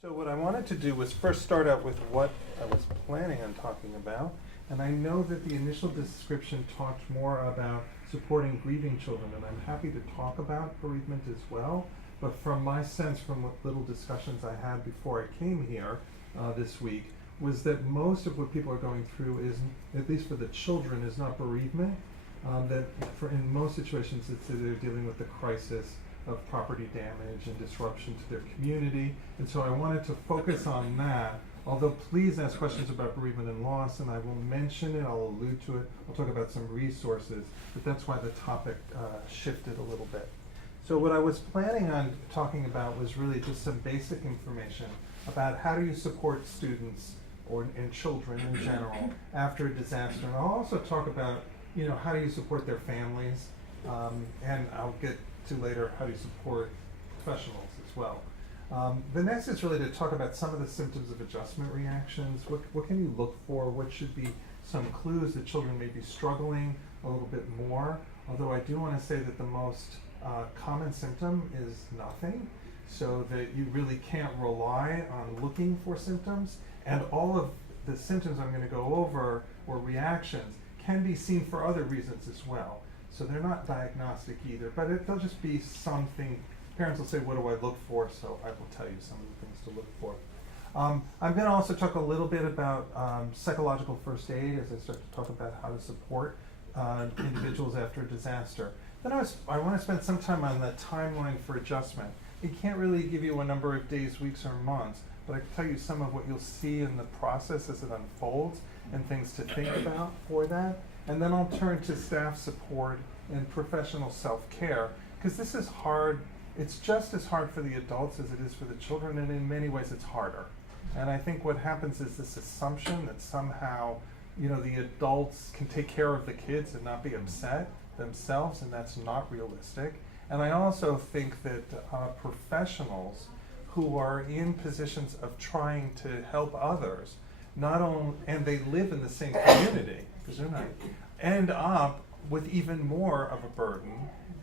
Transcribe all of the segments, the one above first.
So what I wanted to do was first start out with what I was planning on talking about. And I know that the initial description talked more about supporting grieving children, and I'm happy to talk about bereavement as well. But from my sense, from what little discussions I had before I came here this week, was that most of what people are going through is, at least for the children, is not bereavement. That in most situations it's that they're dealing with the crisis of property damage and disruption to their community. And so I wanted to focus on that, although please ask questions about bereavement and loss, and I will mention it, I'll allude to it, I'll talk about some resources, but that's why the topic shifted a little bit. So what I was planning on talking about was really just some basic information about how do you support students and children in general after a disaster. And I'll also talk about, how do you support their families, and I'll get to later how do you support professionals as well. The next is really to talk about some of the symptoms of adjustment reactions. What can you look for? What should be some clues that children may be struggling a little bit more? Although I do want to say that the most common symptom is nothing, so that you really can't rely on looking for symptoms. And all of the symptoms I'm going to go over, or reactions, can be seen for other reasons as well. So they're not diagnostic either, but they'll just be something. Parents will say, what do I look for? So I will tell you some of the things to look for. I'm going to also talk a little bit about psychological first aid as I start to talk about how to support individuals after a disaster. Then I want to spend some time on the timeline for adjustment. It can't really give you a number of days, weeks, or months, but I can tell you some of what you'll see in the process as it unfolds and things to think about for that. And then I'll turn to staff support and professional self-care, because this is hard. It's just as hard for the adults as it is for the children, and in many ways it's harder. And I think what happens is this assumption that somehow, the adults can take care of the kids and not be upset themselves, and that's not realistic. And I also think that professionals who are in positions of trying to help others, not only, and they live in the same community, because they're not, end up with even more of a burden.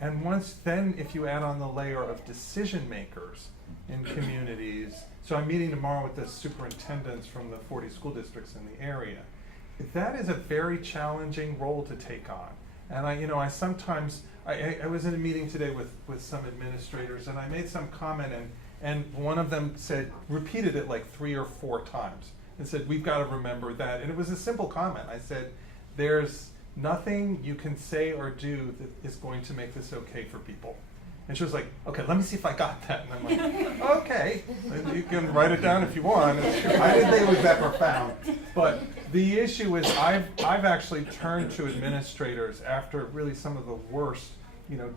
And then if you add on the layer of decision makers in communities, so I'm meeting tomorrow with the superintendents from the 40 school districts in the area. That is a very challenging role to take on. And I sometimes, I was in a meeting today with some administrators, and I made some comment, and one of them repeated it like 3 or 4 times, and said, we've got to remember that. And it was a simple comment. I said, there's nothing you can say or do that is going to make this okay for people. And she was like, okay, let me see if I got that. And I'm like, okay, you can write it down if you want. I didn't think it was that profound. But the issue is I've actually turned to administrators after really some of the worst,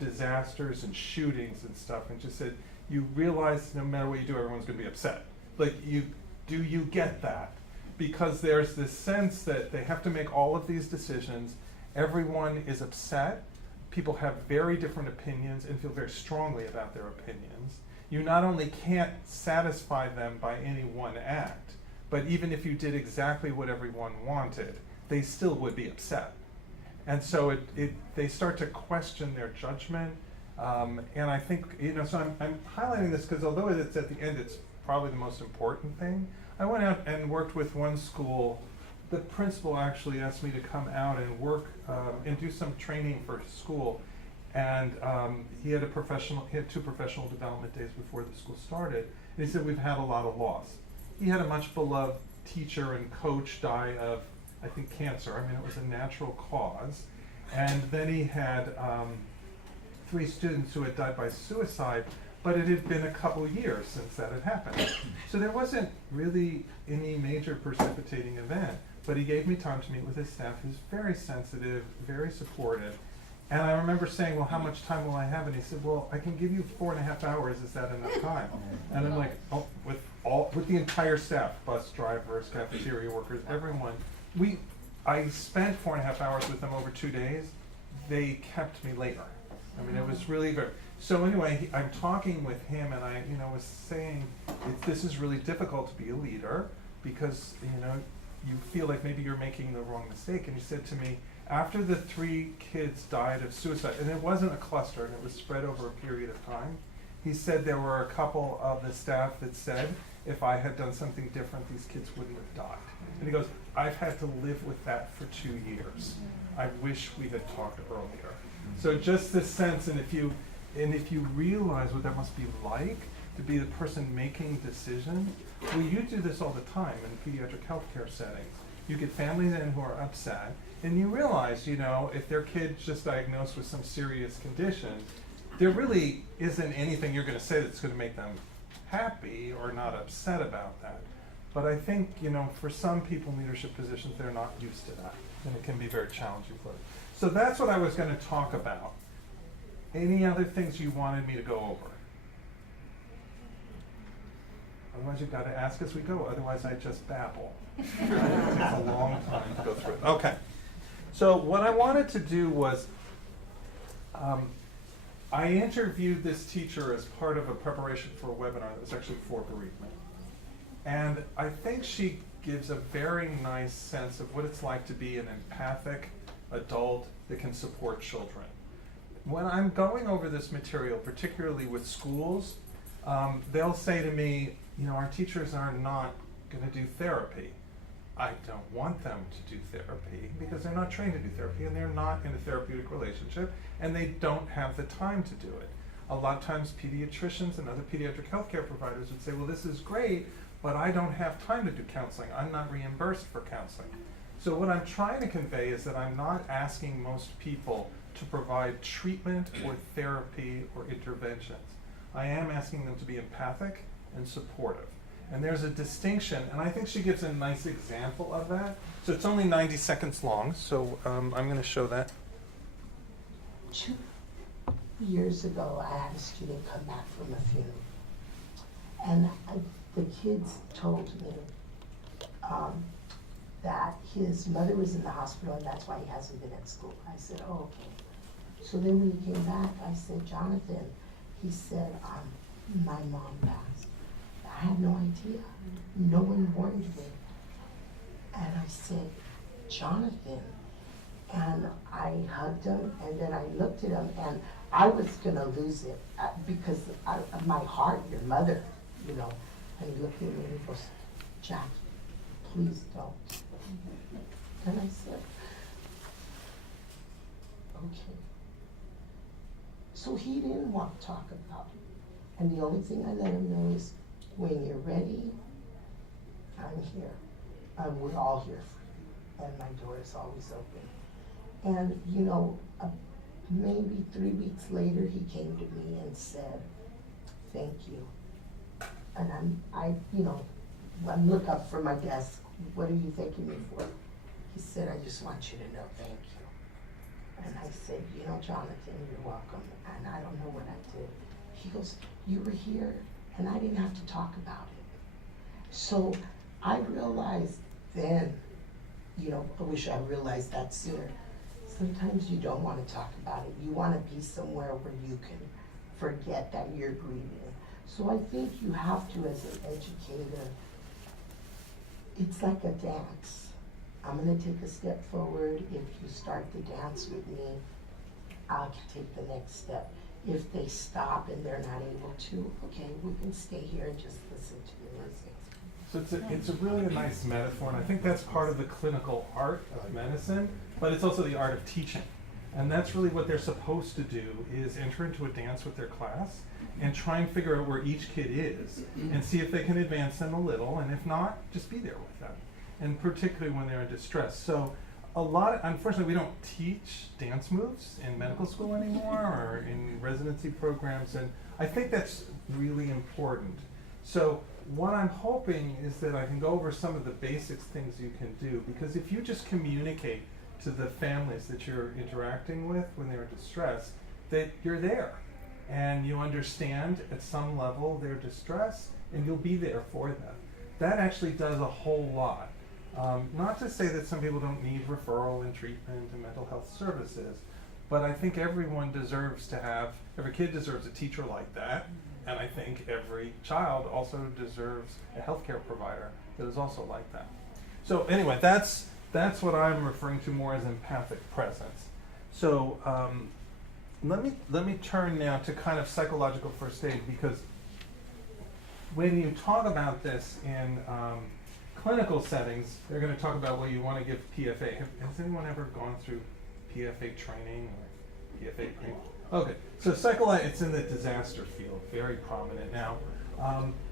disasters and shootings and stuff, and just said, you realize no matter what you do, everyone's going to be upset. Like, do you get that? Because there's this sense that they have to make all of these decisions. Everyone is upset. People have very different opinions and feel very strongly about their opinions. You not only can't satisfy them by any one act, but even if you did exactly what everyone wanted, they still would be upset. And so they start to question their judgment. And I think, so I'm highlighting this because although it's at the end, it's probably the most important thing. I went out and worked with one school. The principal actually asked me to come out and work and do some training for his school. And he had 2 professional development days before the school started. And he said, we've had a lot of loss. He had a much beloved teacher and coach die of, I think, cancer. I mean, it was a natural cause. And then he had 3 students who had died by suicide, but it had been a couple years since that had happened. So there wasn't really any major precipitating event, but he gave me time to meet with his staff, who's very sensitive, very supportive. And I remember saying, well, how much time will I have? And he said, well, I can give you 4.5 hours. Is that enough time? And I'm like, oh, with the entire staff, bus drivers, cafeteria workers, everyone. I spent 4.5 hours with them over 2 days. They kept me later. I mean, it was really good. So anyway, I'm talking with him, and I, was saying, this is really difficult to be a leader because, you feel like maybe you're making the wrong mistake. And he said to me, after the 3 kids died of suicide, and it wasn't a cluster, and it was spread over a period of time, he said there were a couple of the staff that said, if I had done something different, these kids wouldn't have died. And he goes, I've had to live with that for 2 years. I wish we had talked earlier. So just this sense, and if you realize what that must be like to be the person making decisions, well, you do this all the time in pediatric healthcare settings. You get families in who are upset, and you realize, if their kid's just diagnosed with some serious condition, there really isn't anything you're going to say that's going to make them happy or not upset about that. But I think, for some people in leadership positions, they're not used to that, and it can be very challenging for them. So that's what I was going to talk about. Any other things you wanted me to go over? Otherwise, you've got to ask as we go. Otherwise, I just babble. It takes a long time to go through it. Okay. So what I wanted to do was, I interviewed this teacher as part of a preparation for a webinar that was actually for bereavement. And I think she gives a very nice sense of what it's like to be an empathic adult that can support children. When I'm going over this material, particularly with schools, they'll say to me, our teachers are not going to do therapy. I don't want them to do therapy because they're not trained to do therapy, and they're not in a therapeutic relationship, and they don't have the time to do it. A lot of times pediatricians and other pediatric healthcare providers would say, well, this is great, but I don't have time to do counseling. I'm not reimbursed for counseling. So what I'm trying to convey is that I'm not asking most people to provide treatment or therapy or interventions. I am asking them to be empathic and supportive. And there's a distinction, and I think she gives a nice example of that. So it's only 90 seconds long, so I'm going to show that. 2 years ago, I had a student come back from a funeral. And the kids told me that his mother was in the hospital, and that's why he hasn't been at school. I said, oh, okay. So then when he came back, I said, Jonathan, he said, my mom passed. I had no idea. No one warned me. And I said, Jonathan. And I hugged him, and then I looked at him, and I was gonna lose it because of my heart, your mother, And he looked at me and he goes, Jackie, please don't. And I said, okay. So he didn't want to talk about it. And the only thing I let him know is, when you're ready, I'm here. We're all here for you. And my door is always open. And, maybe 3 weeks later, he came to me and said, thank you. And I look up from my desk, what are you thanking me for? He said, I just want you to know, thank you. And I said, Jonathan, you're welcome. And I don't know what I did. He goes, you were here, and I didn't have to talk about it. So I realized then, I wish I realized that sooner. Sometimes you don't want to talk about it. You want to be somewhere where you can forget that you're grieving. So I think you have to, as an educator, it's like a dance. I'm going to take a step forward. If you start the dance with me, I'll take the next step. If they stop and they're not able to, okay, we can stay here and just listen to the music. So it's a really nice metaphor, and I think that's part of the clinical art of medicine, but it's also the art of teaching. And that's really what they're supposed to do, is enter into a dance with their class and try and figure out where each kid is and see if they can advance them a little, and if not, just be there with them. And particularly when they're in distress. So unfortunately, we don't teach dance moves in medical school anymore or in residency programs, and I think that's really important. So what I'm hoping is that I can go over some of the basic things you can do, because if you just communicate to the families that you're interacting with when they're in distress, that you're there and you understand at some level their distress and you'll be there for them. That actually does a whole lot. Not to say that some people don't need referral and treatment and mental health services, but I think everyone deserves to have, every kid deserves a teacher like that, and I think every child also deserves a healthcare provider that is also like that. So anyway, that's what I'm referring to more as empathic presence. So let me turn now to kind of psychological first aid, because when you talk about this in clinical settings, they're going to talk about, well, you want to give PFA. Has anyone ever gone through PFA training or PFA training? Okay, so it's in the disaster field, very prominent now.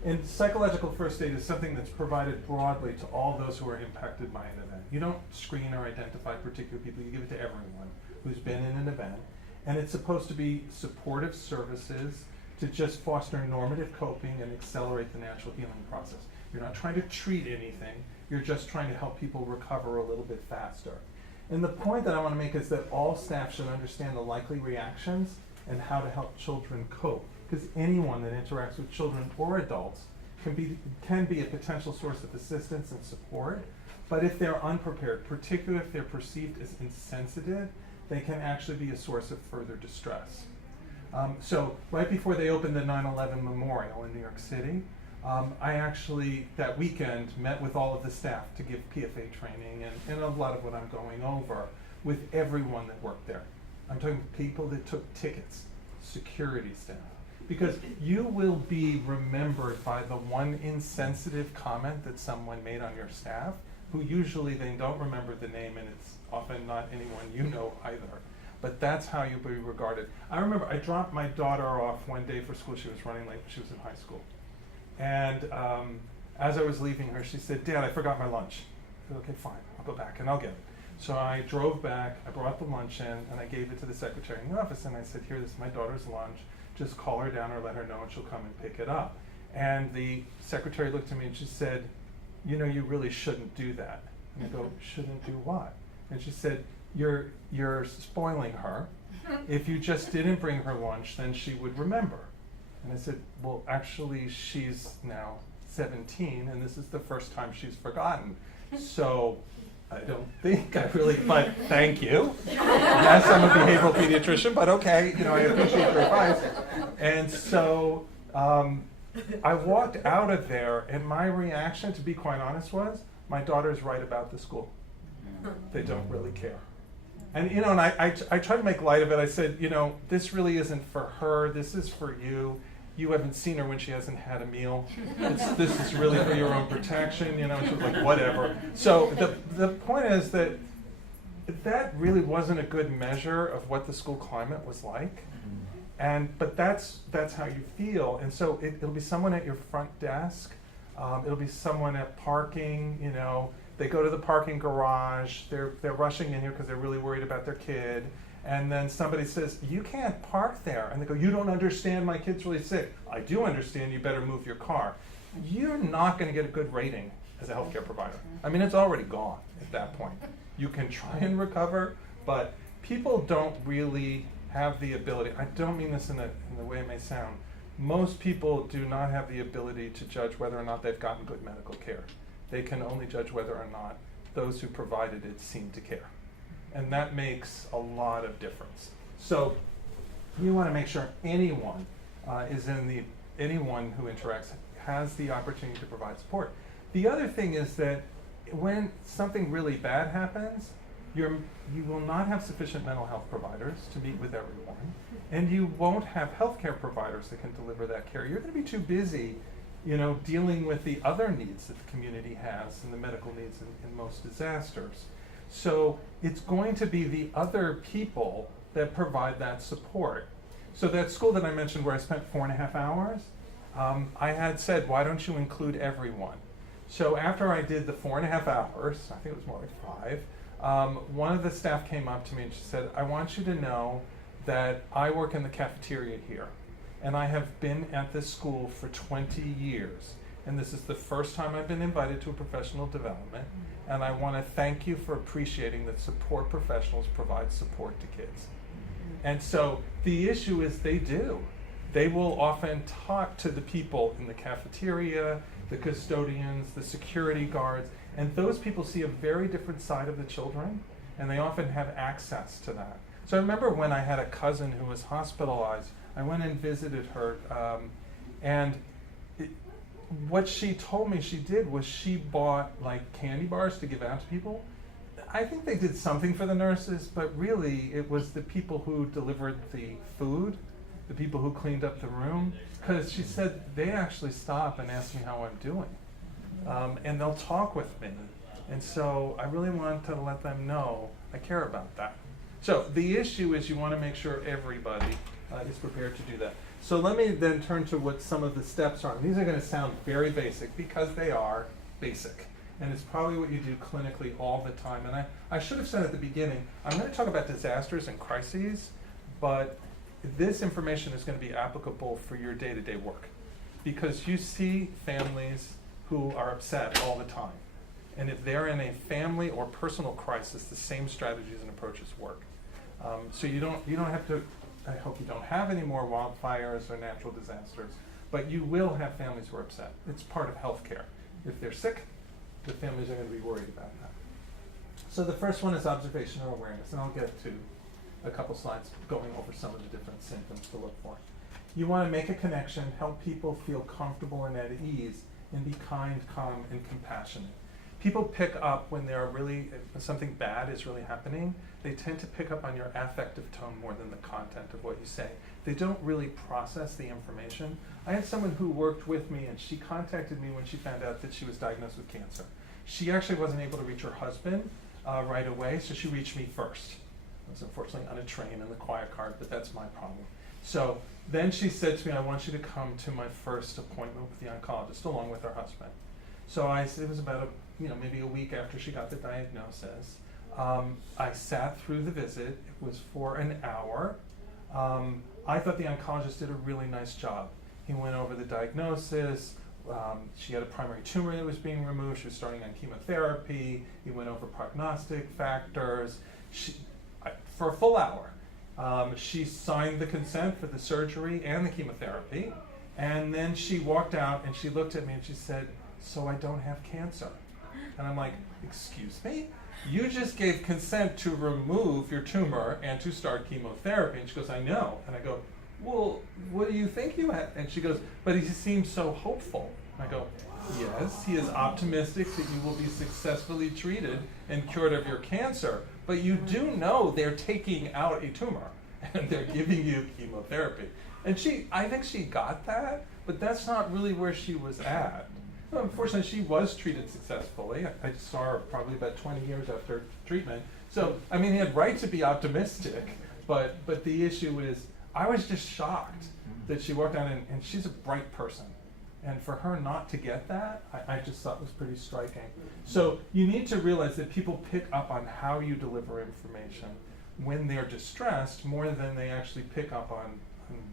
And psychological first aid is something that's provided broadly to all those who are impacted by an event. You don't screen or identify particular people, you give it to everyone who's been in an event. And it's supposed to be supportive services to just foster normative coping and accelerate the natural healing process. You're not trying to treat anything, you're just trying to help people recover a little bit faster. And the point that I want to make is that all staff should understand the likely reactions and how to help children cope. Because anyone that interacts with children or adults can be a potential source of assistance and support. But if they're unprepared, particularly if they're perceived as insensitive, they can actually be a source of further distress. So right before they opened the 9/11 Memorial in New York City, I actually, that weekend, met with all of the staff to give PFA training and a lot of what I'm going over with everyone that worked there. I'm talking people that took tickets, security staff. Because you will be remembered by the one insensitive comment that someone made on your staff, who usually they don't remember the name, and it's often not anyone you know either. But that's how you'll be regarded. I remember I dropped my daughter off one day for school. She was running late. She was in high school. And as I was leaving her, she said, "Dad, I forgot my lunch." I said, "Okay, fine. I'll go back and I'll get it." So I drove back. I brought the lunch in, and I gave it to the secretary in the office. And I said, "Here, this is my daughter's lunch. Just call her down or let her know, and she'll come and pick it up." And the secretary looked at me and she said, "You know, you really shouldn't do that." And I go, "Shouldn't do what?" And she said, You're spoiling her. If you just didn't bring her lunch, then she would remember." And I said, "Well, actually, she's now 17, and this is the first time she's forgotten. So I don't think I really, but thank you. Yes, I'm a behavioral pediatrician, but okay, I appreciate your advice." And so I walked out of there, and my reaction, to be quite honest, was, my daughter's right about the school. They don't really care. And and I try to make light of it. I said, this really isn't for her. This is for you. You haven't seen her when she hasn't had a meal. This is really for your own protection. She was like, whatever. So the point is that really wasn't a good measure of what the school climate was like. But that's how you feel. And so it'll be someone at your front desk. It'll be someone at parking. They go to the parking garage. They're rushing in here because they're really worried about their kid. And then somebody says, "You can't park there." And they go, "You don't understand, my kid's really sick." "I do understand, you better move your car." You're not going to get a good rating as a healthcare provider. I mean, it's already gone at that point. You can try and recover, but people don't really have the ability. I don't mean this in the way it may sound. Most people do not have the ability to judge whether or not they've gotten good medical care. They can only judge whether or not those who provided it seem to care. And that makes a lot of difference. So you want to make sure anyone anyone who interacts has the opportunity to provide support. The other thing is that when something really bad happens, you will not have sufficient mental health providers to meet with everyone, and you won't have healthcare providers that can deliver that care. You're going to be too busy dealing with the other needs that the community has and the medical needs in most disasters. So it's going to be the other people that provide that support. So that school that I mentioned where I spent 4.5 hours, I had said, "Why don't you include everyone?" So after I did the 4.5 hours, I think it was more like 5, one of the staff came up to me and she said, "I want you to know that I work in the cafeteria here. And I have been at this school for 20 years. And this is the first time I've been invited to a professional development. And I want to thank you for appreciating that support professionals provide support to kids." And so the issue is they do. They will often talk to the people in the cafeteria, the custodians, the security guards, and those people see a very different side of the children, and they often have access to that. So I remember when I had a cousin who was hospitalized, I went and visited her, and what she told me she did was she bought like candy bars to give out to people. I think they did something for the nurses, but really it was the people who delivered the food the people who cleaned up the room, because she said they actually stop and ask me how I'm doing. And they'll talk with me. And so I really want to let them know I care about that. So the issue is you want to make sure everybody is prepared to do that. So let me then turn to what some of the steps are. And these are going to sound very basic because they are basic. And it's probably what you do clinically all the time. And I should have said at the beginning, I'm going to talk about disasters and crises, but this information is going to be applicable for your day-to-day work. Because you see families who are upset all the time. And if they're in a family or personal crisis, the same strategies and approaches work. So you don't have to, I hope you don't have any more wildfires or natural disasters, but you will have families who are upset. It's part of healthcare. If they're sick, the families are going to be worried about that. So the first one is observational awareness, and I'll get to a couple slides going over some of the different symptoms to look for. You want to make a connection, help people feel comfortable and at ease, and be kind, calm, and compassionate. People pick up when something bad is really happening. They tend to pick up on your affective tone more than the content of what you say. They don't really process the information. I had someone who worked with me, and she contacted me when she found out that she was diagnosed with cancer. She actually wasn't able to reach her husband right away, so she reached me first. I was unfortunately on a train in the quiet card, but that's my problem. So then she said to me, I want you to come to my first appointment with the oncologist along with her husband. So it was about maybe a week after she got the diagnosis. I sat through the visit. It was for an hour. I thought the oncologist did a really nice job. He went over the diagnosis. She had a primary tumor that was being removed. She was starting on chemotherapy. He went over prognostic factors. For a full hour, she signed the consent for the surgery and the chemotherapy. And then she walked out and she looked at me and she said, "So I don't have cancer." And I'm like, "Excuse me? You just gave consent to remove your tumor and to start chemotherapy." And she goes, "I know." And I go, "Well, what do you think you had?" And she goes, "But he seems so hopeful." And I go, "Yes, he is optimistic that you will be successfully treated and cured of your cancer. But you do know they're taking out a tumor and they're giving you chemotherapy." And I think she got that, but that's not really where she was at. Unfortunately, she was treated successfully. I saw her probably about 20 years after treatment. So, I mean, he had right to be optimistic, but the issue is, I was just shocked that she walked out and she's a bright person. And for her not to get that, I just thought was pretty striking. So you need to realize that people pick up on how you deliver information when they're distressed more than they actually pick up on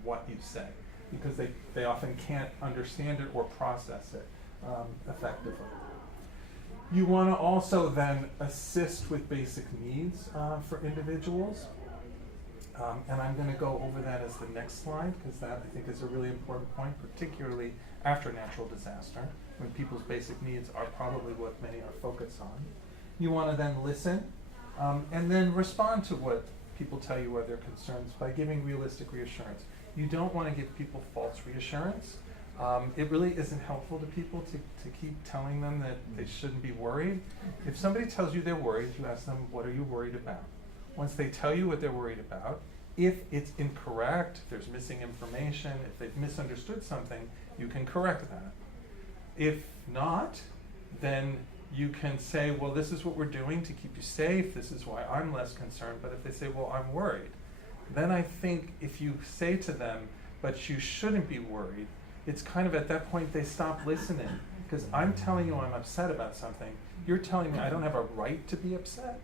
what you say, because they often can't understand it or process it effectively. You want to also then assist with basic needs for individuals. And I'm going to go over that as the next slide, because that I think is a really important point, particularly after natural disaster, when people's basic needs are probably what many are focused on. You want to then listen and then respond to what people tell you are their concerns by giving realistic reassurance. You don't want to give people false reassurance. It really isn't helpful to people to keep telling them that they shouldn't be worried. If somebody tells you they're worried, you ask them, "What are you worried about?" Once they tell you what they're worried about, if it's incorrect, if there's missing information, if they've misunderstood something, you can correct that. If not, then you can say, "Well, this is what we're doing to keep you safe. This is why I'm less concerned." But if they say, "Well, I'm worried," then I think if you say to them, "But you shouldn't be worried," it's kind of at that point they stop listening. Because I'm telling you I'm upset about something. You're telling me I don't have a right to be upset.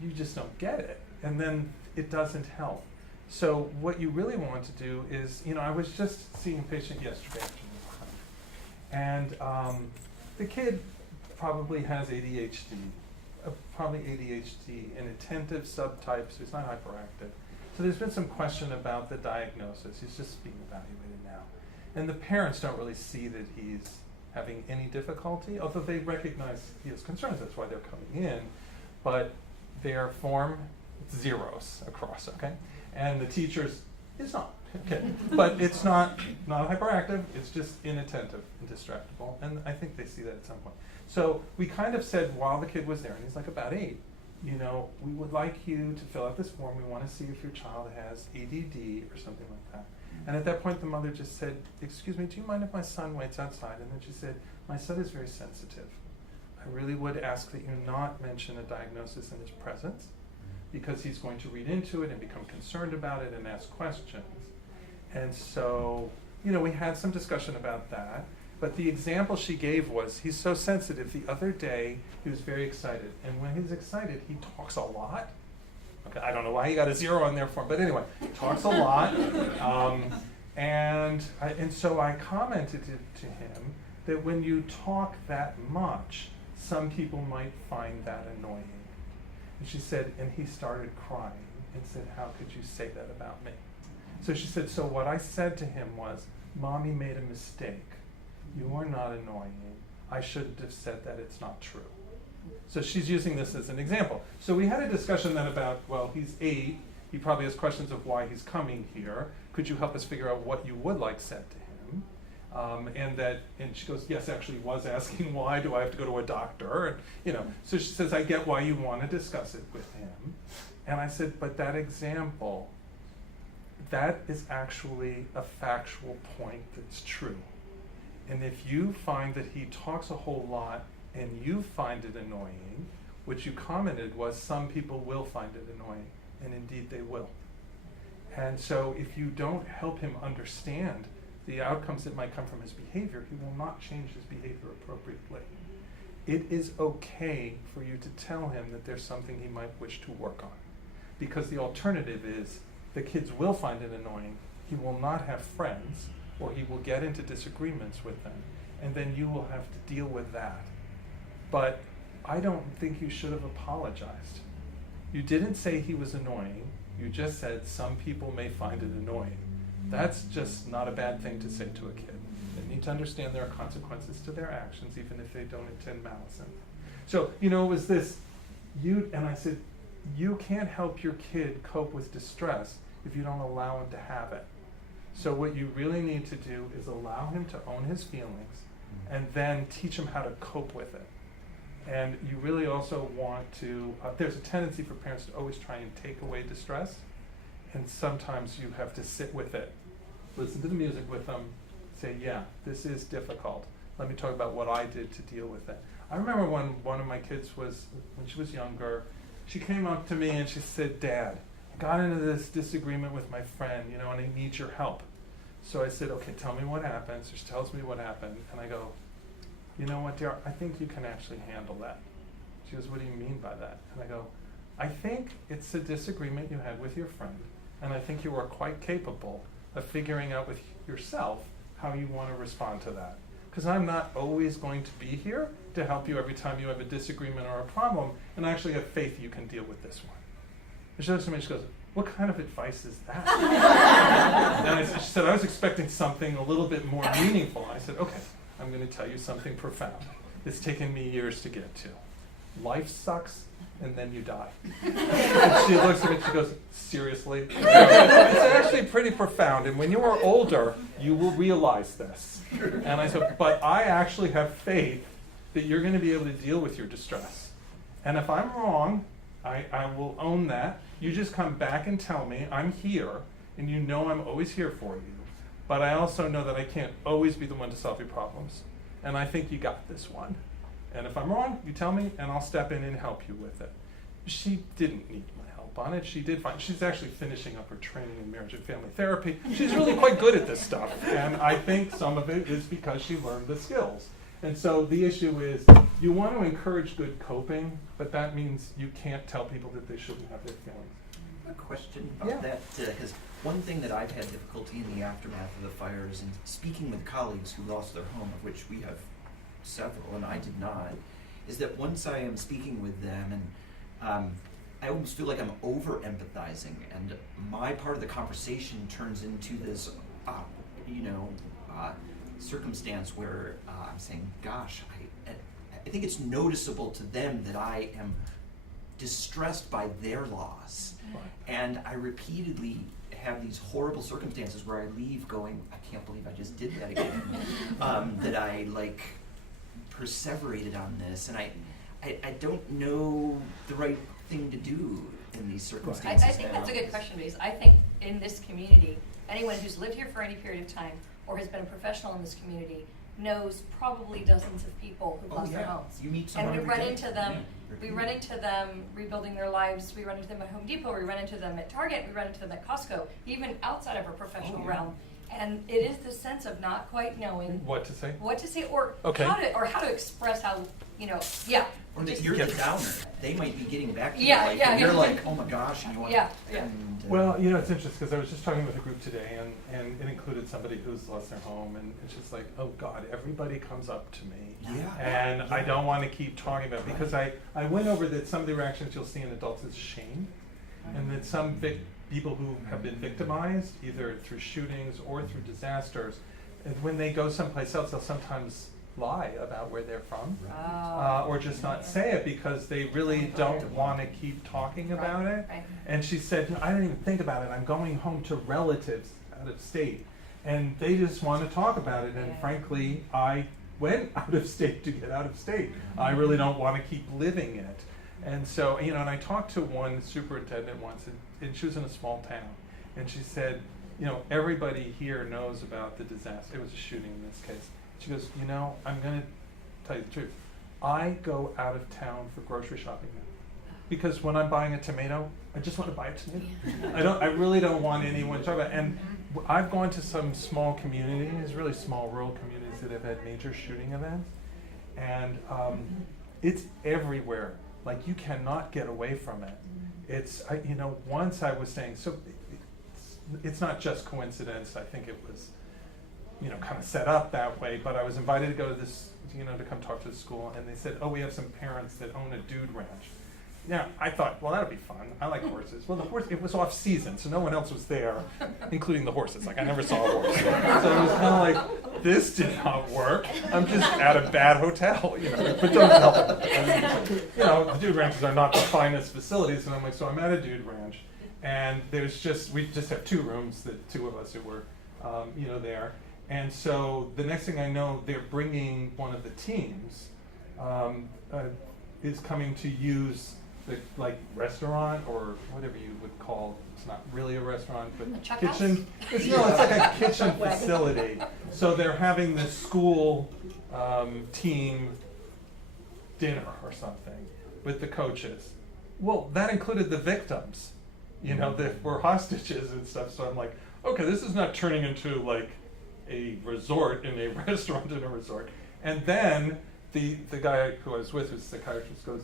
You just don't get it. And then it doesn't help. So what you really want to do is, I was just seeing a patient yesterday, and the kid probably has ADHD, an attentive subtype, so he's not hyperactive. So there's been some question about the diagnosis. He's just being evaluated now. And the parents don't really see that he's having any difficulty, although they recognize he has concerns, that's why they're coming in. But their form, it's zeros across, okay? And the teacher's is not, okay? But it's not hyperactive, it's just inattentive and distractible. And I think they see that at some point. So we kind of said while the kid was there, and he's like about 8, we would like you to fill out this form. We want to see if your child has ADD or something like that. And at that point, the mother just said, "Excuse me, do you mind if my son waits outside?" And then she said, "My son is very sensitive. I really would ask that you not mention a diagnosis in his presence, because he's going to read into it and become concerned about it and ask questions." And so, we had some discussion about that. But the example she gave was, he's so sensitive. The other day, he was very excited. And when he's excited, he talks a lot. Okay, I don't know why he got a 0 on there for him, but anyway, he talks a lot. And so I commented to him that when you talk that much, some people might find that annoying. And she said, and he started crying and said, "How could you say that about me?" So she said, so what I said to him was, "Mommy made a mistake. You are not annoying. I shouldn't have said that. It's not true." So she's using this as an example. So we had a discussion then about, well, he's 8. He probably has questions of why he's coming here. Could you help us figure out what you would like said to him? And she goes, yes, actually was asking, why do I have to go to a doctor? And, so she says, I get why you want to discuss it with him. And I said, but that example, that is actually a factual point that's true. And if you find that he talks a whole lot and you find it annoying, what you commented was some people will find it annoying, and indeed they will. And so if you don't help him understand the outcomes that might come from his behavior, he will not change his behavior appropriately. It is okay for you to tell him that there's something he might wish to work on, because the alternative is the kids will find it annoying, he will not have friends, or he will get into disagreements with them, and then you will have to deal with that. But I don't think you should have apologized. You didn't say he was annoying, you just said some people may find it annoying. That's just not a bad thing to say to a kid. They need to understand there are consequences to their actions, even if they don't intend malice in them. So, it was this, and I said, you can't help your kid cope with distress if you don't allow him to have it. So what you really need to do is allow him to own his feelings and then teach him how to cope with it. And you really also want to, there's a tendency for parents to always try and take away distress, and sometimes you have to sit with it. Listen to the music with them, say, yeah, this is difficult. Let me talk about what I did to deal with it. I remember when one of my kids when she was younger, she came up to me and she said, "Dad, I got into this disagreement with my friend, and I need your help." So I said, "Okay, tell me what happened." So she tells me what happened, and I go, "You know what, dear, I think you can actually handle that." She goes, "What do you mean by that?" And I go, "I think it's a disagreement you had with your friend, and I think you are quite capable of figuring out with yourself how you want to respond to that. Because I'm not always going to be here to help you every time you have a disagreement or a problem, and I actually have faith you can deal with this one." And she looks at me and she goes, "What kind of advice is that?" And she said, "I was expecting something a little bit more meaningful." I said, "Okay, I'm going to tell you something profound. It's taken me years to get to. Life sucks, and then you die." And she looks at me and she goes, "Seriously?" It's actually pretty profound, and when you are older, you will realize this. And I said, "But I actually have faith that you're going to be able to deal with your distress. And if I'm wrong, I will own that. You just come back and tell me I'm here, and you know I'm always here for you. But I also know that I can't always be the one to solve your problems. And I think you got this one. And if I'm wrong, you tell me, and I'll step in and help you with it." She didn't need my help on it. She's actually finishing up her training in marriage and family therapy. She's really quite good at this stuff. And I think some of it is because she learned the skills. And so the issue is, you want to encourage good coping, but that means you can't tell people that they shouldn't have their feelings. A question about that, because one thing that I've had difficulty in the aftermath of the fires, and speaking with colleagues who lost their home, of which we have several, and I did not, is that once I am speaking with them, and I almost feel like I'm over-empathizing, and my part of the conversation turns into this, circumstance where I'm saying, "Gosh, I think it's noticeable to them that I am distressed by their loss." Right. And I repeatedly have these horrible circumstances where I leave going, "I can't believe I just did that again." That I perseverated on this, and I don't know the right thing to do in these I circumstances. think that's a good question, because I think in this community, anyone who's lived here for any period of time or has been a professional in this community knows probably dozens of people who've Oh, lost their yeah. homes. You meet someone And we every run day. into them. Yeah. We run into them rebuilding their lives. We run into them at Home Depot. We run into them at Target. We run into them at Costco, even outside of our professional Oh, yeah. realm. And it is the sense of not quite knowing What to say? or Okay. how to express how, yeah. Or that just- you're the downer. They might be getting back to Yeah, their life, yeah, and you're yeah. like, oh my gosh, you know what? Yeah, yeah. And, Well, it's interesting because I was just talking with a group today, and it included somebody who's lost their home, and it's just like, oh God, everybody comes up to me. Yeah. And I don't want to keep talking about it, because I went over that some of the reactions you'll see in adults is shame, and that some people who have been victimized, either through shootings or through disasters, and when they go someplace else, they'll sometimes lie about where they're from. Or just not say it because they really don't want to keep talking about it. Right. And she said, I don't even think about it. I'm going home to relatives out of state, and they just want to talk about it. And Yeah. frankly, I went out of state to get out of state. I really don't want to keep living it. And so, and I talked to one superintendent once, and she was in a small town, and she said, everybody here knows about the disaster. It was a shooting in this case. She goes, I'm going to tell you the truth. I go out of town for grocery shopping now. Because when I'm buying a tomato, I just want to buy a tomato. I really don't want anyone to talk about it. And I've gone to some small communities, really small rural communities that have had major shooting events. And it's everywhere. Like, you cannot get away from it. It's, once I was saying, so it's not just coincidence. I think it was, kind of set up that way, but I was invited to go to this, to come talk to the school, and they said, oh, we have some parents that own a dude ranch. Now, I thought, well, that'll be fun. I like horses. Well, it was off season, so no one else was there, including the horses. Like, I never saw a horse. So it was kind of like, this did not work. I'm just at a bad hotel, but don't tell them. And, the dude ranches are not the finest facilities, and I'm like, so I'm at a dude ranch, and we just have 2 rooms, the 2 of us who were, there. And so the next thing I know, they're bringing one of the teams is coming to use the restaurant, or whatever you would call. It's not really a restaurant, but A chuck kitchen. house? It's like a kitchen facility. So they're having this school team dinner or something with the coaches. Well, that included the victims, that were hostages and stuff. So I'm like, okay, this is not turning into like a resort in a restaurant in a resort. And then the guy who I was with, who's a psychiatrist, goes,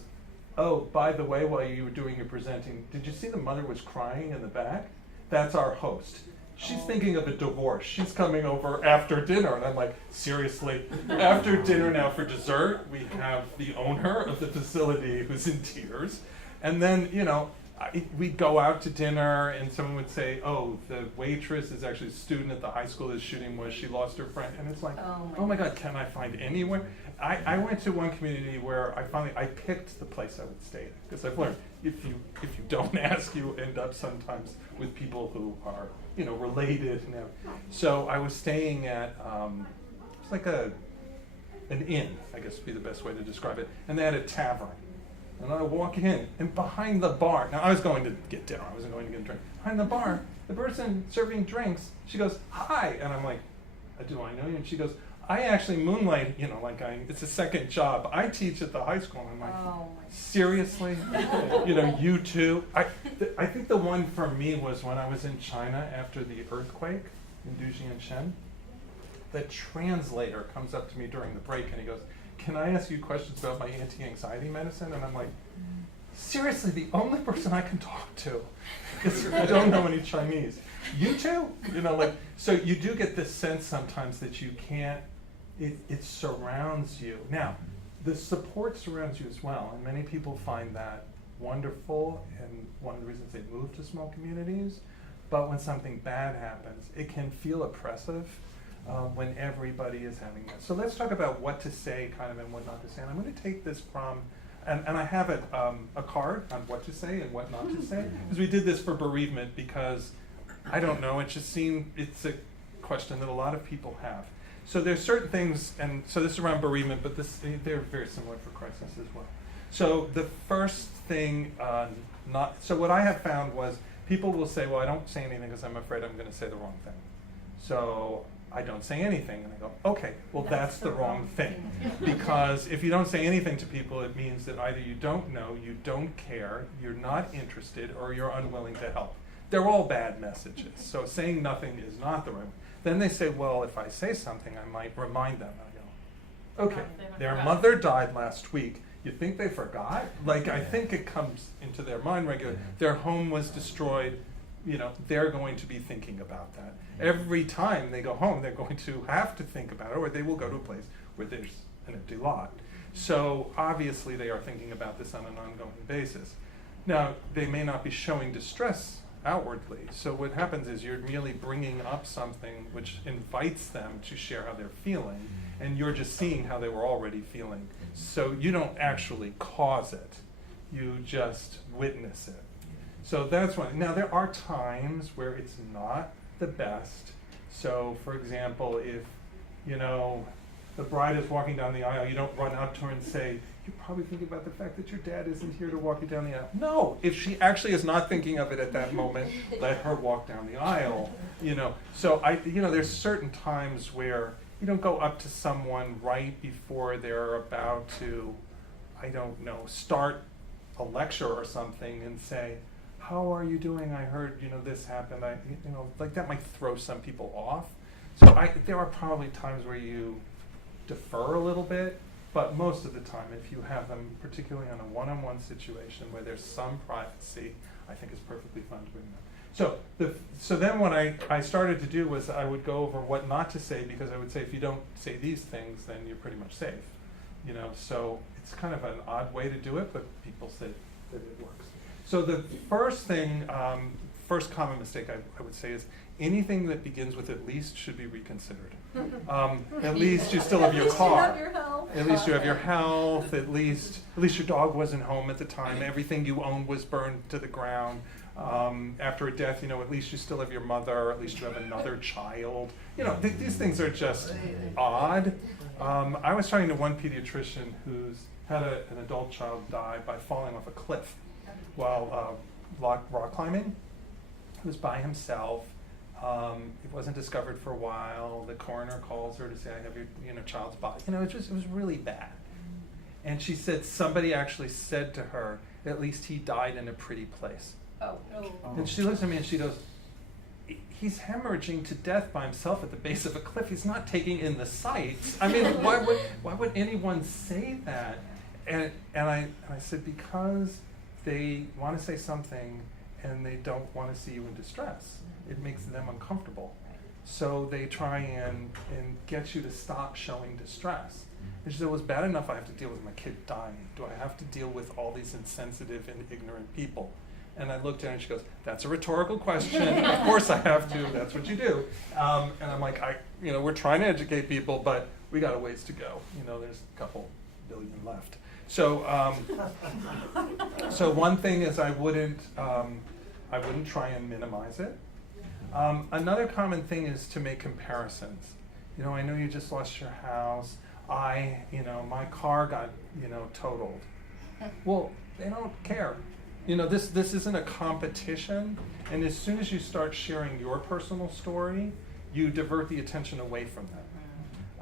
oh, by the way, while you were doing your presenting, did you see the mother was crying in the back? That's our host. She's thinking of a divorce. She's coming over after dinner. And I'm like, seriously? After dinner now for dessert, we have the owner of the facility who's in tears. And then, we'd go out to dinner, and someone would say, oh, the waitress is actually a student at the high school this shooting was. She lost her friend. And it's like, oh my God, can I find anywhere? I went to one community where I picked the place I would stay in, because I've learned if you don't ask, you end up sometimes with people who are related. So I was staying at it's like an inn, I guess would be the best way to describe it, and they had a tavern. And I walk in, and behind the bar, now I was going to get dinner, I wasn't going to get a drink. Behind the bar, the person serving drinks, she goes, hi, and I'm like, do I know you? And she goes, I actually moonlight, it's a second job. I teach at the high school. And I'm like, seriously? You too? I think the one for me was when I was in China after the earthquake in Dujianshan. The translator comes up to me during the break and he goes, can I ask you questions about my anti-anxiety medicine? And I'm like, seriously, the only person I can talk to is I don't know any Chinese. You too? So you do get this sense sometimes that you can't, it surrounds you. Now, the support surrounds you as well, and many people find that wonderful, and one of the reasons they move to small communities. But when something bad happens, it can feel oppressive when everybody is having that. So let's talk about what to say kind of and what not to say. And I'm going to take this from, and I have a card on what to say and what not to say, because we did this for bereavement because, I don't know, it's a question that a lot of people have. So there's certain things, and so this is around bereavement, but they're very similar for crisis as well. So the first thing, so what I have found was people will say, well, I don't say anything because I'm afraid I'm going to say the wrong thing. So I don't say anything. And I go, okay, well, that's the wrong thing. Because if you don't say anything to people, it means that either you don't know, you don't care, you're not interested, or you're unwilling to help. They're all bad messages. So saying nothing is not the right one. Then they say, well, if I say something, I might remind them. I go, okay, their mother died last week. You think they forgot? Like, I think it comes into their mind regularly. Their home was destroyed. You know, they're going to be thinking about that. Every time they go home, they're going to have to think about it, or they will go to a place where there's an empty lot. So obviously they are thinking about this on an ongoing basis. Now, they may not be showing distress outwardly. So what happens is you're merely bringing up something which invites them to share how they're feeling, and you're just seeing how they were already feeling. So you don't actually cause it. You just witness it. So that's one. Now, there are times where it's not the best. So, for example, if, you know, the bride is walking down the aisle, you don't run up to her and say, you're probably thinking about the fact that your dad isn't here to walk you down the aisle. No, if she actually is not thinking of it at that moment, let her walk down the aisle, you know. So, there's certain times where you don't go up to someone right before they're about to, I don't know, start a lecture or something and say, how are you doing? I heard, this happened. Like that might throw some people off. So there are probably times where you defer a little bit, but most of the time, if you have them, particularly on a one-on-one situation where there's some privacy, I think it's perfectly fine to bring them. So then what I started to do was I would go over what not to say, because I would say if you don't say these things, then you're pretty much safe. So it's kind of an odd way to do it, but people say that it works. So the first thing, first common mistake I would say is anything that begins with at least should be reconsidered. At least you still have your car. At least you have your health. At least you have your health. At least your dog wasn't home at the time. Everything you owned was burned to the ground. After a death, at least you still have your mother. At least you have another child. These things are just odd. I was talking to one pediatrician who's had an adult child die by falling off a cliff while rock climbing. He was by himself. It wasn't discovered for a while. The coroner calls her to say, I have your child's body. It was really bad. And she said somebody actually said to her, at least he died in a pretty place. Oh. And she looks at me and she goes, he's hemorrhaging to death by himself at the base of a cliff. He's not taking in the sights. I mean, why would anyone say that? And I said, because they want to say something and they don't want to see you in distress. It makes them uncomfortable. So they try and get you to stop showing distress. And she said, well, it's bad enough I have to deal with my kid dying. Do I have to deal with all these insensitive and ignorant people? And I looked at her and she goes, that's a rhetorical question. Of course I have to. That's what you do. And I'm like, we're trying to educate people, but we got a ways to go. There's a couple billion left. So, so one thing is I wouldn't try and minimize it. Another common thing is to make comparisons. I know you just lost your house. My car got, totaled. Well, they don't care. This isn't a competition. And as soon as you start sharing your personal story, you divert the attention away from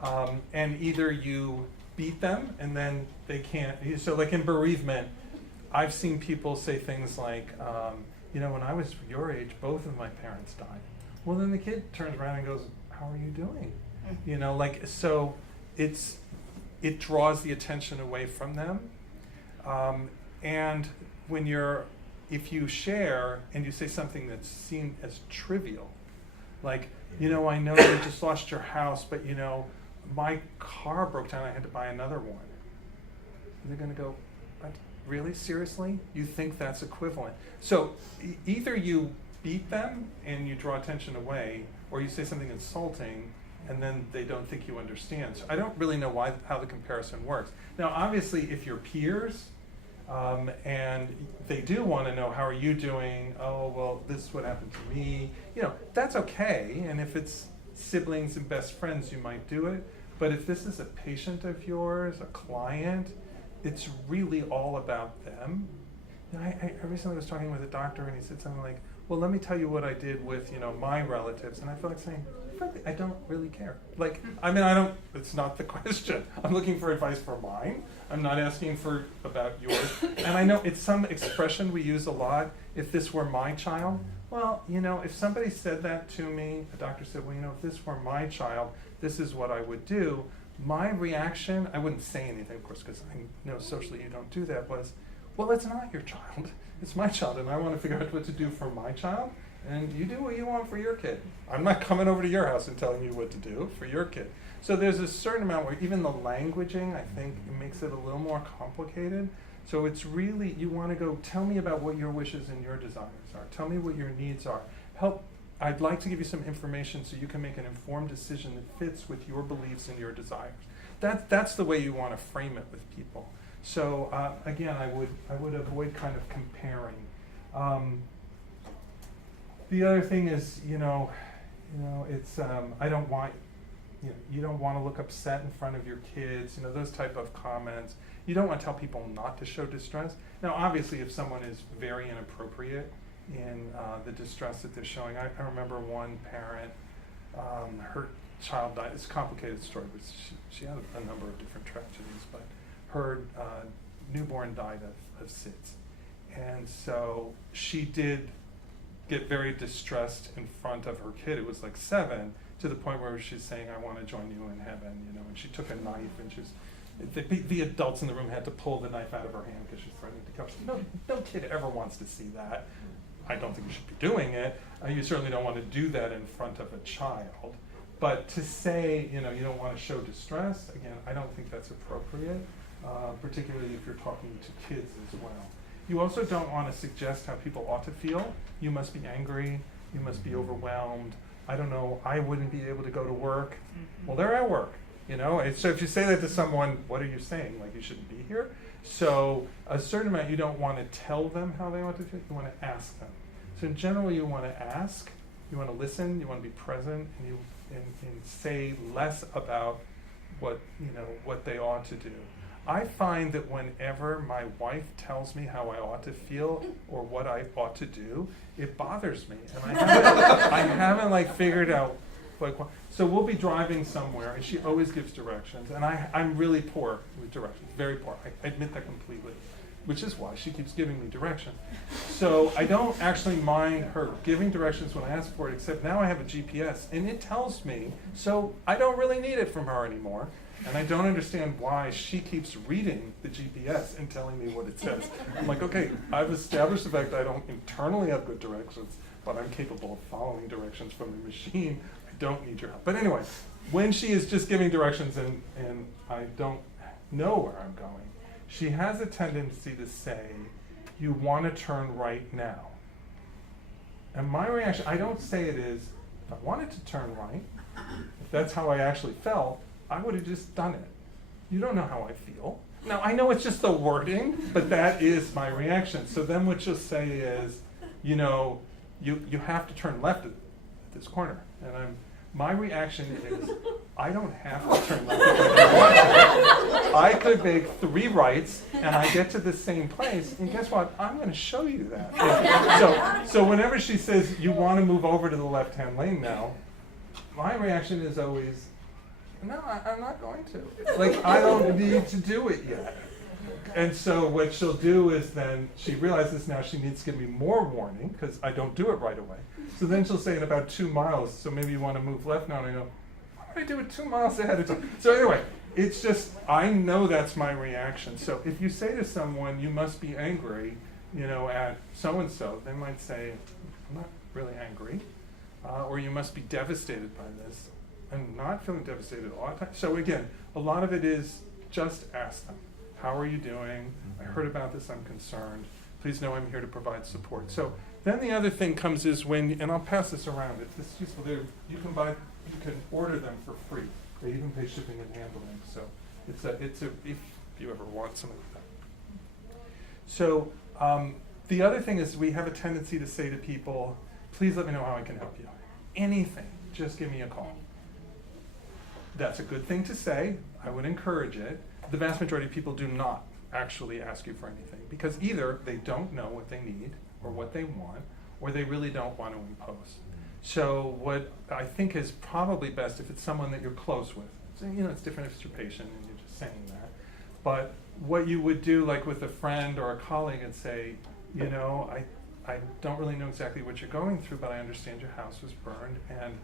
them. And either you beat them and then they can't. So like in bereavement, I've seen people say things like, when I was your age, both of my parents died. Well, then the kid turns around and goes, how are you doing? So it draws the attention away from them. And if you share and you say something that's seen as trivial, like, I know you just lost your house, but my car broke down, I had to buy another one. And they're gonna go, what? Really? Seriously? You think that's equivalent? So either you beat them and you draw attention away, or you say something insulting and then they don't think you understand. So I don't really know how the comparison works. Now, obviously, if you're peers, and they do want to know, how are you doing? Oh, well, this is what happened to me. That's okay. And if it's siblings and best friends, you might do it. But if this is a patient of yours, a client, it's really all about them. You know, I recently was talking with a doctor and he said something like, well, let me tell you what I did with, my relatives. And I felt like saying, frankly, I don't really care. Like, it's not the question. I'm looking for advice for mine. I'm not asking about yours. And I know it's some expression we use a lot. If this were my child, well, if somebody said that to me, a doctor said, well, if this were my child, this is what I would do. My reaction, I wouldn't say anything, of course, because I know socially you don't do that, was, well, it's not your child. It's my child, and I want to figure out what to do for my child, and you do what you want for your kid. I'm not coming over to your house and telling you what to do for your kid. So there's a certain amount where even the languaging, I think, it makes it a little more complicated. So it's really, you want to go, tell me about what your wishes and your desires are. Tell me what your needs are. I'd like to give you some information so you can make an informed decision that fits with your beliefs and your desires. That's the way you want to frame it with people. So again, I would avoid kind of comparing. The other thing is, it's I don't want, you don't want to look upset in front of your kids. Those type of comments. You don't want to tell people not to show distress. Now, obviously, if someone is very inappropriate in the distress that they're showing, I remember one parent, her child died. It's a complicated story, but she had a number of different tragedies, but her newborn died of SIDS. And so she did get very distressed in front of her kid. It was like 7, to the point where she's saying, I want to join you in heaven, and she took a knife and the adults in the room had to pull the knife out of her hand because she's threatening to kill. No kid ever wants to see that. I don't think you should be doing it. You certainly don't want to do that in front of a child. But to say, you don't want to show distress, again, I don't think that's appropriate, particularly if you're talking to kids as well. You also don't want to suggest how people ought to feel. You must be angry. You must be overwhelmed. I don't know, I wouldn't be able to go to work. Well, they're at work. So if you say that to someone, what are you saying? Like, you shouldn't be here? So a certain amount, you don't want to tell them how they want to feel, you want to ask them. So in general, you want to ask, you want to listen, you want to be present, and say less about what they ought to do. I find that whenever my wife tells me how I ought to feel or what I ought to do, it bothers me, and I haven't figured out so we'll be driving somewhere, and she always gives directions, and I'm really poor with directions, very poor. I admit that completely, which is why she keeps giving me directions. So I don't actually mind her giving directions when I ask for it, except now I have a GPS, and it tells me, so I don't really need it from her anymore. And I don't understand why she keeps reading the GPS and telling me what it says. I'm like, okay, I've established the fact that I don't internally have good directions, but I'm capable of following directions from the machine. I don't need your help. But anyway, when she is just giving directions and I don't know where I'm going, she has a tendency to say, you want to turn right now. And my reaction, I don't say it is, if I wanted to turn right, if that's how I actually felt, I would have just done it. You don't know how I feel. Now, I know it's just the wording, but that is my reaction. So then what you'll say is, you have to turn left at this corner. And my reaction is, I don't have to turn left if I want to. I could make 3 rights, and I get to the same place, and guess what? I'm going to show you that. So whenever she says, you want to move over to the left-hand lane now, my reaction is always, no, I'm not going to. I don't need to do it yet. And so what she'll do is then she realizes now she needs to give me more warning because I don't do it right away. So then she'll say in about 2 miles, so maybe you want to move left now. And I go, why would I do it 2 miles ahead of time? So anyway, it's just, I know that's my reaction. So if you say to someone, you must be angry, at so-and-so, they might say, I'm not really angry. Or you must be devastated by this. I'm not feeling devastated all the time. So again, a lot of it is just ask them. How are you doing? I heard about this, I'm concerned. Please know I'm here to provide support. So then the other thing comes is when, and I'll pass this around, it's useful there, you can order them for free. They even pay shipping and handling. So it's a if you ever want something like that. So the other thing is we have a tendency to say to people, please let me know how I can help you. Anything, just give me a call. That's a good thing to say. I would encourage it. The vast majority of people do not actually ask you for anything, because either they don't know what they need or what they want, or they really don't want to impose. So what I think is probably best, if it's someone that you're close with, so, it's different if it's your patient and you're just saying that, but what you would do, like with a friend or a colleague, and say, I don't really know exactly what you're going through, but I understand your house was burned, and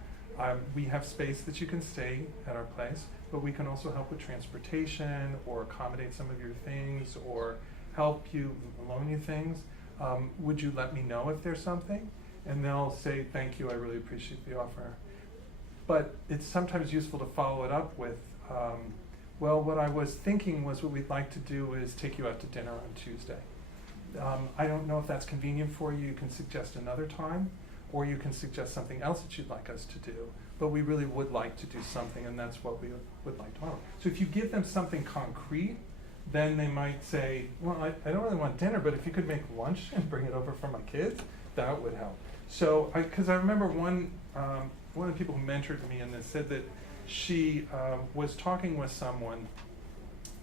we have space that you can stay at our place, but we can also help with transportation or accommodate some of your things or help you, loan you things. Would you let me know if there's something? And they'll say, thank you, I really appreciate the offer. But it's sometimes useful to follow it up with, well, what I was thinking was what we'd like to do is take you out to dinner on Tuesday. I don't know if that's convenient for you. You can suggest another time, or you can suggest something else that you'd like us to do. But we really would like to do something, and that's what we would like to offer. So if you give them something concrete, then they might say, well, I don't really want dinner, but if you could make lunch and bring it over for my kids, that would help. So, because I remember one of the people who mentored me in this said that she was talking with someone,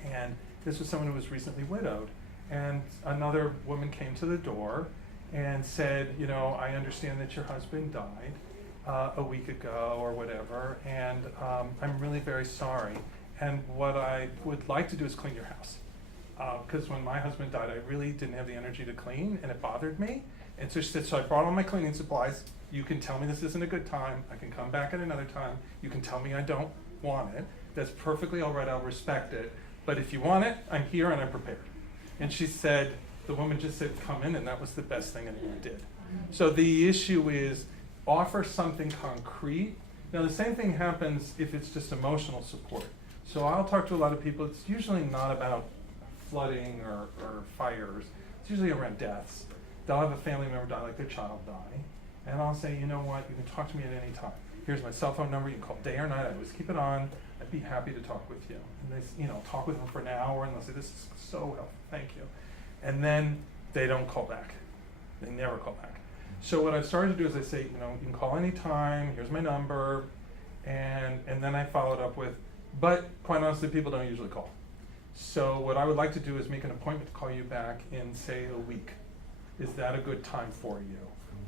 and this was someone who was recently widowed, and another woman came to the door and said, I understand that your husband died a week ago or whatever, and I'm really very sorry. And what I would like to do is clean your house. Because when my husband died, I really didn't have the energy to clean, and it bothered me. And so she said, so I brought all my cleaning supplies. You can tell me this isn't a good time. I can come back at another time. You can tell me I don't want it. That's perfectly all right. I'll respect it. But if you want it, I'm here and I'm prepared. And she said, the woman just said, come in, and that was the best thing anyone did. So the issue is offer something concrete. Now the same thing happens if it's just emotional support. So I'll talk to a lot of people. It's usually not about flooding or fires. It's usually around deaths. They'll have a family member die, like their child die. And I'll say, you know what, you can talk to me at any time. Here's my cell phone number. You can call day or night. I always keep it on. I'd be happy to talk with you. And they, talk with them for an hour, and they'll say, this is so helpful, thank you. And then they don't call back. They never call back. So what I've started to do is I say, you can call any time. Here's my number. And then I follow it up with, but quite honestly, people don't usually call. So what I would like to do is make an appointment to call you back in, say, a week. Is that a good time for you?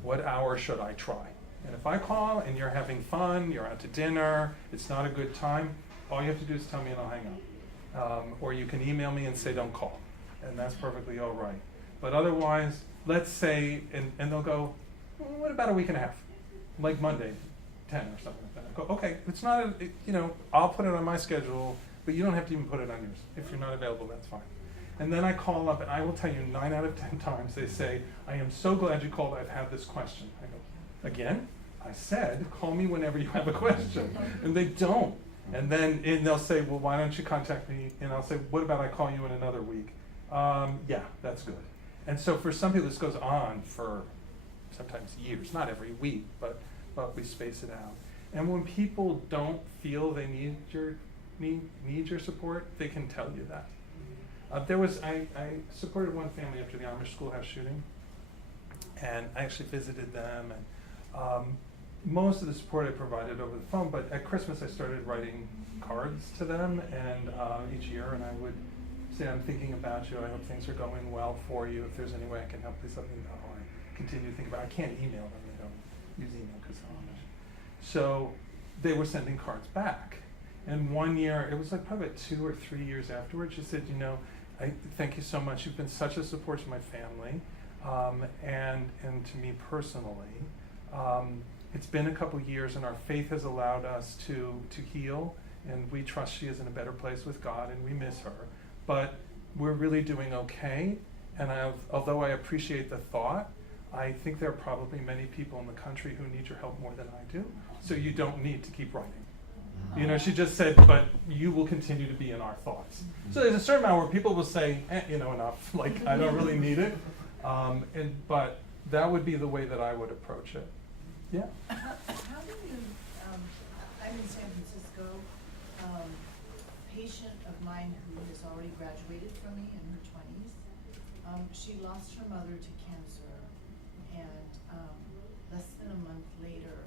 What hour should I try? And if I call and you're having fun, you're out to dinner, it's not a good time, all you have to do is tell me and I'll hang up. Or you can email me and say don't call. And that's perfectly all right. But otherwise, let's say, and they'll go, what about a week and a half? Like Monday, 10 or something like that. I go, okay, it's not, I'll put it on my schedule, but you don't have to even put it on yours. If you're not available, that's fine. And then I call up, and I will tell you 9 out of 10 times they say, I am so glad you called, I've had this question. I go, again? I said, call me whenever you have a question. And they don't. And then they'll say, well, why don't you contact me? And I'll say, what about I call you in another week? Yeah, that's good. And so for some people, this goes on for sometimes years, not every week, but we space it out. And when people don't feel they need your support, they can tell you that. I supported one family after the Amish schoolhouse shooting, and I actually visited them, and most of the support I provided over the phone, but at Christmas I started writing cards to them, and each year, and I would say, I'm thinking about you, I hope things are going well for you, if there's any way I can help, please let me know. I continue to think about it. I can't email them, they don't use email because they're Amish. So they were sending cards back. And one year, it was like probably 2 or 3 years afterwards, she said, I thank you so much. You've been such a support to my family and to me personally. It's been a couple years, and our faith has allowed us to heal, and we trust she is in a better place with God, and we miss her. But we're really doing okay, and although I appreciate the thought, I think there are probably many people in the country who need your help more than I do, so you don't need to keep writing. She just said, but you will continue to be in our thoughts. So there's a certain amount where people will say, enough, like I don't really need it. But that would be the way that I would approach it. Yeah? How do you, I'm in San Francisco, a patient of mine who has already graduated from me in her 20s, she lost her mother to cancer, and less than a month later,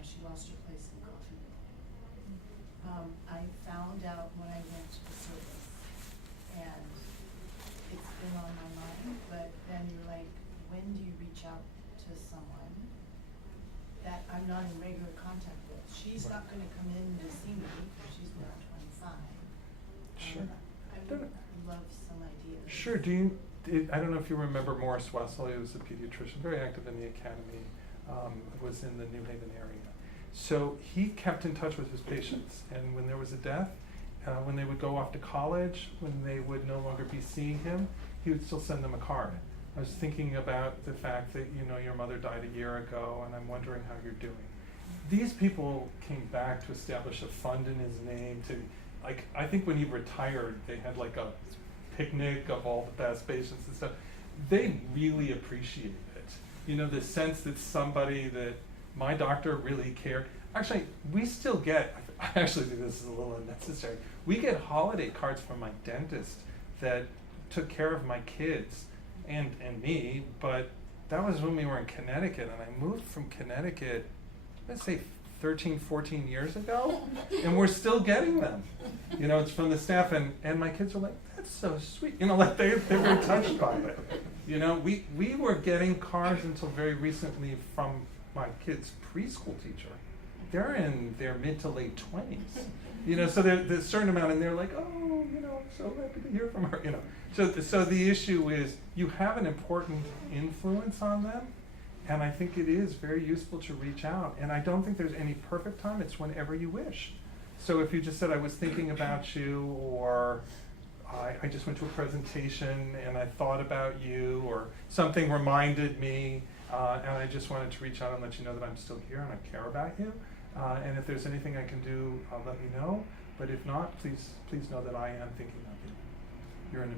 she lost her place in coffee. I found out when I went to the service, and and you're like, when do you reach out to someone that I'm not in regular contact with? She's not gonna come in to see me, because she's now 25. Sure. I would love some ideas. Sure. I don't know if you remember Morris Wessel. He was a pediatrician, very active in the academy, was in the New Haven area. So he kept in touch with his patients, and when there was a death, when they would go off to college, when they would no longer be seeing him, he would still send them a card. I was thinking about the fact that, you know, your mother died a year ago, and I'm wondering how you're doing. These people came back to establish a fund in his name to, like, I think when he retired, they had like a picnic of all the best patients and stuff. They really appreciate it. You know, the sense that somebody that my doctor really cared. Actually, we still get, I actually think this is a little unnecessary, we get holiday cards from my dentist that took care of my kids and me, but that was when we were in Connecticut, and I moved from Connecticut, let's say 13, 14 years ago, and we're still getting them. You know, it's from the staff, and my kids are like, that's so sweet. You know, like they're very touched by it. You know, we were getting cards until very recently from my kid's preschool teacher. They're in their mid to late 20s. You know, so there's a certain amount, and they're like, oh, you know, so happy to hear from her, you know. So the issue is you have an important influence on them, and I think it is very useful to reach out. And I don't think there's any perfect time. It's whenever you wish. So if you just said, I was thinking about you, or I just went to a presentation and I thought about you, or something reminded me, and I just wanted to reach out and let you know that I'm still here and I care about you. And if there's anything I can do, let me know. But if not, please know that I am thinking of you. You're in a,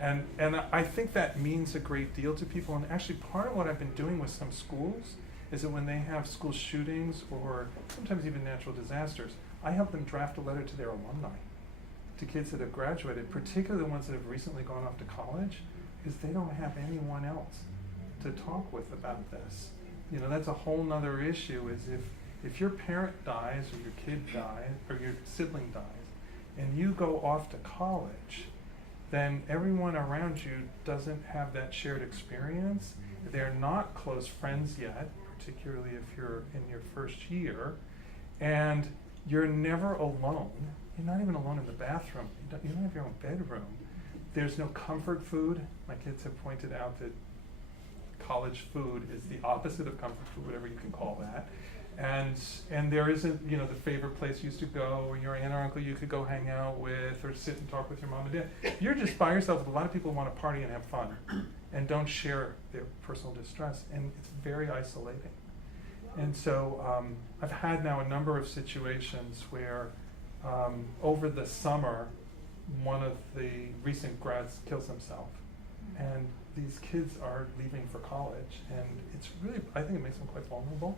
and I think that means a great deal to people. And actually, part of what I've been doing with some schools is that when they have school shootings or sometimes even natural disasters, I help them draft a letter to their alumni, to kids that have graduated, particularly the ones that have recently gone off to college, because they don't have anyone else to talk with about this. You know, that's a whole nother issue, is if your parent dies or your kid dies or your sibling dies and you go off to college, then everyone around you doesn't have that shared experience. They're not close friends yet, particularly if you're in your first year, and you're never alone. You're not even alone in the bathroom. You don't have your own bedroom. There's no comfort food. My kids have pointed out that college food is the opposite of comfort food, whatever you can call that. And there isn't, you know, the favorite place you used to go, or your aunt or uncle you could go hang out with, or sit and talk with your mom and dad. You're just by yourself. A lot of people want to party and have fun and don't share their personal distress, and it's very isolating. And so I've had now a number of situations where over the summer, one of the recent grads kills himself. And these kids are leaving for college, and it's really, I think it makes them quite vulnerable.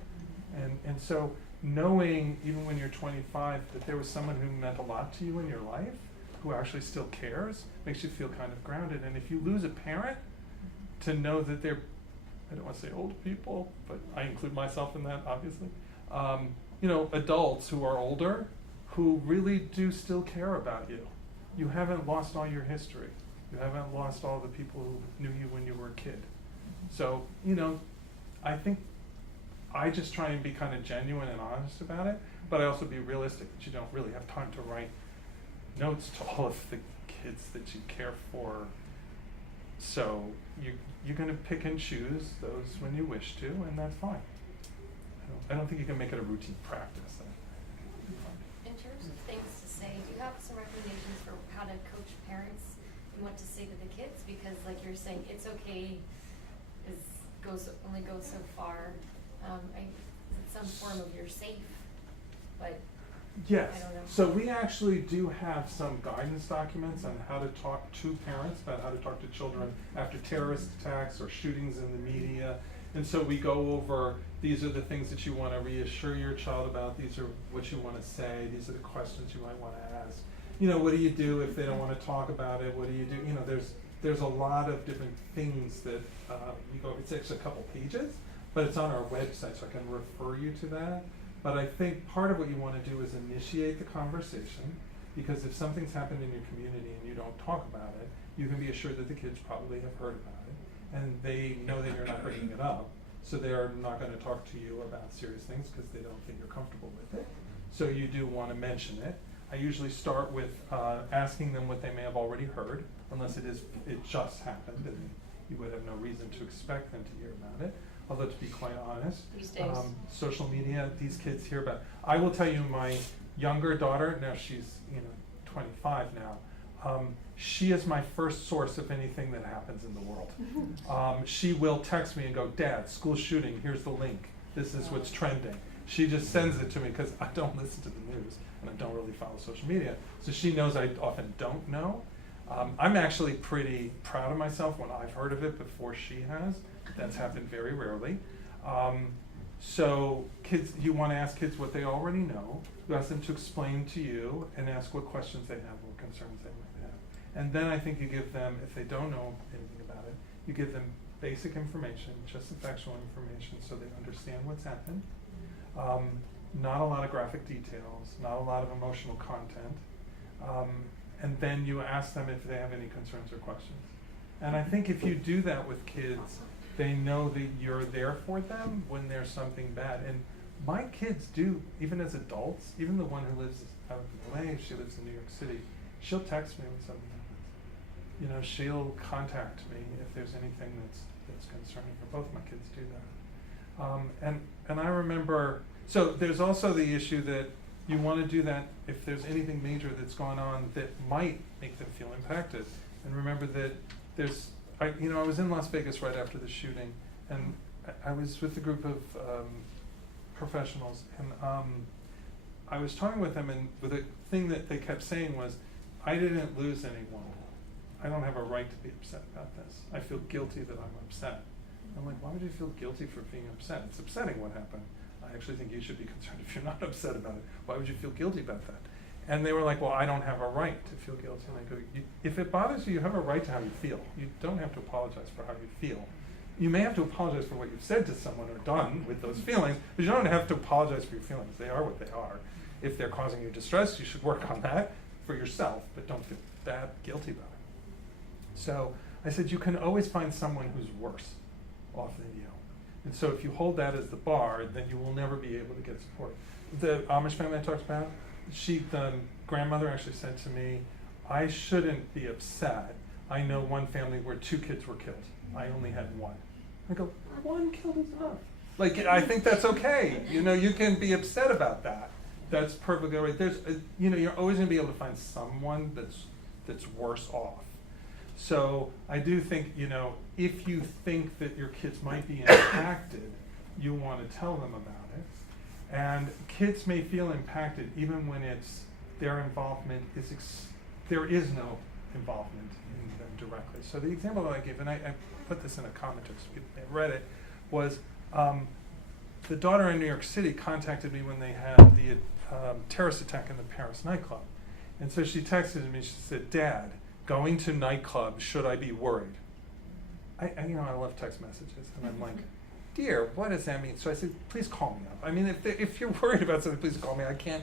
And so knowing, even when you're 25, that there was someone who meant a lot to you in your life, who actually still cares, makes you feel kind of grounded. And if you lose a parent, to know that they're, I don't want to say old people, but I include myself in that, obviously, you know, adults who are older, who really do still care about you. You haven't lost all your history. You haven't lost all the people who knew you when you were a kid. So, you know, I think I just try and be kind of genuine and honest about it, but I also be realistic that you don't really have time to write notes to all of the kids that you care for. So you're going to pick and choose those when you wish to, and that's fine. I don't think you can make it a routine practice. In terms of things to say, do you have some recommendations for how to coach parents and what to say to the kids? Because like you're saying, it's okay only goes so far. It's some form of you're safe, but yes. I don't know. So we actually do have some guidance documents on how to talk to parents, about how to talk to children after terrorist attacks or shootings in the media. And so we go over, these are the things that you want to reassure your child about, these are what you want to say, these are the questions you might want to ask. You know, what do you do if they don't want to talk about it? What do you do? You know, there's a lot of different things that we go, it's actually a couple pages, but it's on our website, so I can refer you to that. But I think part of what you want to do is initiate the conversation, because if something's happened in your community and you don't talk about it, you can be assured that the kids probably have heard about it, and they know that you're not bringing it up, so they're not going to talk to you about serious things because they don't think you're comfortable with it. So you do want to mention it. I usually start with asking them what they may have already heard, unless it just happened, and you would have no reason to expect them to hear about it. Although, to be quite honest, These days. social media, these kids hear about. I will tell you, my younger daughter, now she's 25 now. She is my first source of anything that happens in the world. She will text me and go, "Dad, school shooting. Here's the link. This is what's trending." She just sends it to me because I don't listen to the news and I don't really follow social media. So she knows I often don't know. I'm actually pretty proud of myself when I've heard of it before she has. That's happened very rarely. So kids, you want to ask kids what they already know. You ask them to explain to you and ask what questions they have, what concerns they might have. And then I think you give them, if they don't know anything about it, you give them basic information, just the factual information so they understand what's happened. Not a lot of graphic details, not a lot of emotional content. And then you ask them if they have any concerns or questions. And I think if you do that with kids, they know that you're there for them when there's something bad. And my kids do, even as adults, even the one who lives out in LA, she lives in New York City, she'll text me when something happens. She'll contact me if there's anything that's concerning her. Both my kids do that. And I remember, so there's also the issue that you want to do that if there's anything major that's going on that might make them feel impacted. And remember that I was in Las Vegas right after the shooting, and I was with a group of professionals, and I was talking with them, and the thing that they kept saying was, "I didn't lose anyone. I don't have a right to be upset about this. I feel guilty that I'm upset." I'm like, "Why would you feel guilty for being upset? It's upsetting what happened. I actually think you should be concerned if you're not upset about it. Why would you feel guilty about that?" And they were like, "Well, I don't have a right to feel guilty." And I go, "If it bothers you, you have a right to how you feel. You don't have to apologize for how you feel. You may have to apologize for what you've said to someone or done with those feelings, but you don't have to apologize for your feelings. They are what they are. If they're causing you distress, you should work on that for yourself, but don't feel guilty about it." So I said, you can always find someone who's worse off than you. And so if you hold that as the bar, then you will never be able to get support. The Amish family I talked about, the grandmother actually said to me, "I shouldn't be upset. I know one family where 2 kids were killed. I only had 1. I go, "1 killed is enough." Like, I think that's okay. You can be upset about that. That's perfectly all right. There's, you're always going to be able to find someone that's worse off. So I do think, if you think that your kids might be impacted, you want to tell them about it. And kids may feel impacted even when their involvement there is no involvement in them directly. So the example that I gave, and I put this in a comment so people may have read it, was the daughter in New York City contacted me when they had the terrorist attack in the Paris nightclub. And so she texted me, she said, "Dad, going to nightclubs, should I be worried?" I love text messages, and I'm like, "Dear, what does that mean?" So I said, "Please call me up. I mean, if you're worried about something, please call me. I can't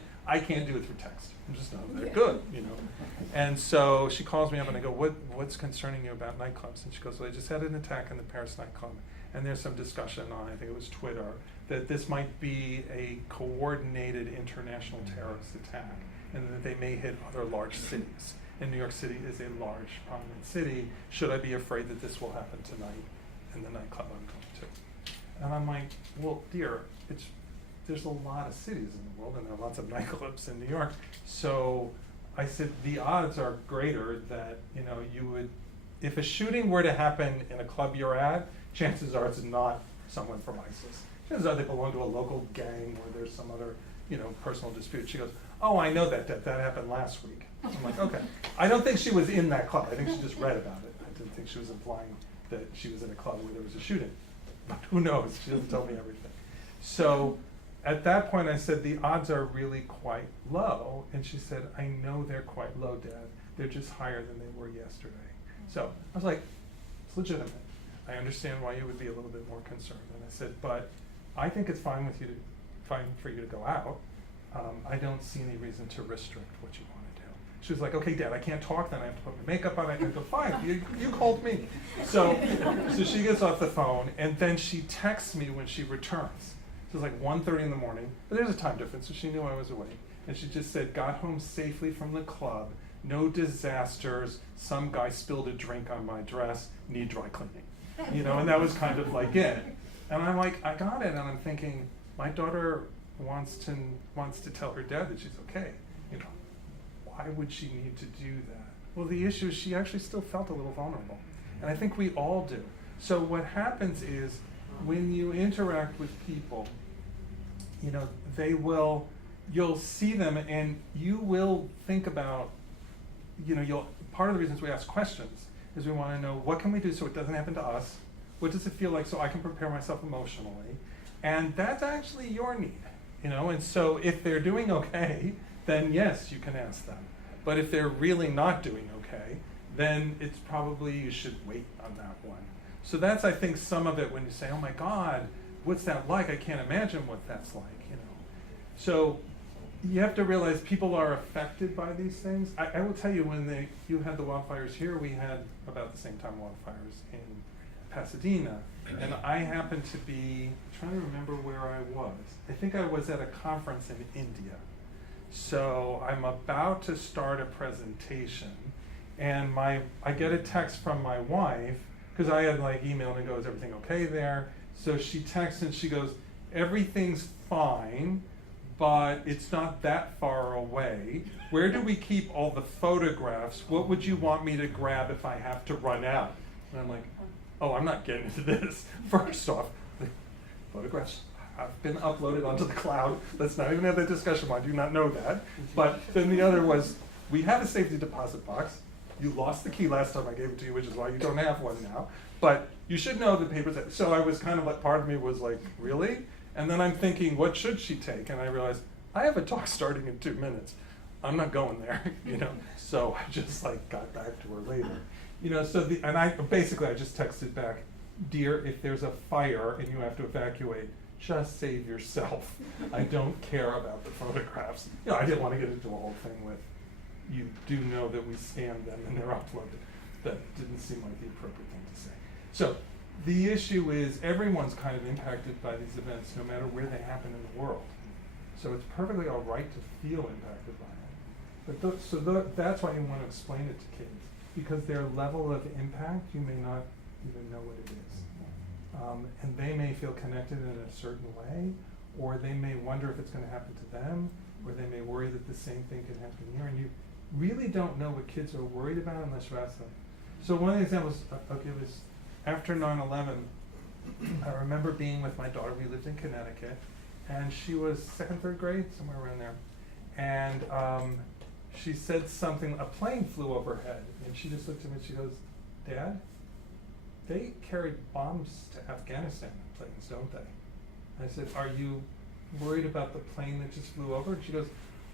do it through text. I'm just not that good, And so she calls me up, and I go, "What's concerning you about nightclubs?" And she goes, "Well, I just had an attack in the Paris nightclub, and there's some discussion on, I think it was Twitter, that this might be a coordinated international terrorist attack, and that they may hit other large cities. And New York City is a large, prominent city. Should I be afraid that this will happen tonight in the nightclub I'm going to?" And I'm like, "Well, dear, there's a lot of cities in the world, and there are lots of nightclubs in New York. So I said, the odds are greater that, you would, if a shooting were to happen in a club you're at, chances are it's not someone from ISIS. Chances are they belong to a local gang or there's some other, personal dispute." She goes, "Oh, I know that happened last week." I'm like, okay. I don't think she was in that club. I think she just read about it. I didn't think she was implying that she was in a club where there was a shooting. But who knows? She doesn't tell me everything. So at that point, I said, "The odds are really quite low." And she said, "I know they're quite low, Dad. They're just higher than they were yesterday." So I was like, it's legitimate. I understand why you would be a little bit more concerned. And I said, "But I think it's fine for you to go out. I don't see any reason to restrict what you want to do." she was like, okay, Dad, I can't talk, then I have to put my makeup on. I go, fine, you called me. So she gets off the phone, and then she texts me when she returns. So it's like 1:30 in the morning, but there's a time difference, so she knew I was awake. And she just said, got home safely from the club, no disasters, some guy spilled a drink on my dress, need dry cleaning. You know, and that was kind of like it. And I'm like, I got it, and I'm thinking, my daughter wants to tell her dad that she's okay. You know, why would she need to do that? Well, the issue is she actually still felt a little vulnerable. And I think we all do. So what happens is when you interact with people, you know, you'll see them and you will think about, you know, part of the reasons we ask questions is we want to know what can we do so it doesn't happen to us? What does it feel like so I can prepare myself emotionally? And that's actually your need, you know? And so if they're doing okay, then yes, you can ask them. But if they're really not doing okay, then it's probably you should wait on that one. So that's, I think, some of it when you say, oh my God, what's that like? I can't imagine what that's like, you know? So you have to realize people are affected by these things. I will tell you, when you had the wildfires here, we had about the same time wildfires in Pasadena. And I happened to be, I'm trying to remember where I was. I think I was at a conference in India. So I'm about to start a presentation, and I get a text from my wife, because I had like emailed and goes, everything okay there? So she texts and she goes, everything's fine, but it's not that far away. Where do we keep all the photographs? What would you want me to grab if I have to run out? And I'm like, oh, I'm not getting into this. First off, the photographs have been uploaded onto the cloud. Let's not even have that discussion. I do not know that. But then the other was, we have a safety deposit box. You lost the key last time I gave it to you, which is why you don't have one now. But you should know the papers. So I was kind of like, part of me was like, really? And then I'm thinking, what should she take? And I realized, I have a talk starting in 2 minutes. I'm not going there, you know? So I just like got back to her later. You know, so I just texted back, dear, if there's a fire and you have to evacuate, just save yourself. I don't care about the photographs. You know, I didn't want to get into a whole thing with, you do know that we scanned them and they're uploaded. That didn't seem like the appropriate thing to say. So the issue is everyone's kind of impacted by these events no matter where they happen in the world. So it's perfectly all right to feel impacted by it. But that's why you want to explain it to kids, because their level of impact, you may not even know what it is. And they may feel connected in a certain way, or they may wonder if it's going to happen to them, or they may worry that the same thing can happen here. And you really don't know what kids are worried about unless you ask them. So one of the examples I'll give is after 9/11, I remember being with my daughter. We lived in Connecticut, and she was 2nd, 3rd grade, somewhere around there. And she said something, a plane flew overhead, and she just looked at me and she goes, Dad, they carry bombs to Afghanistan in planes, don't they? I said, are you worried about the plane that just flew over? And she goes,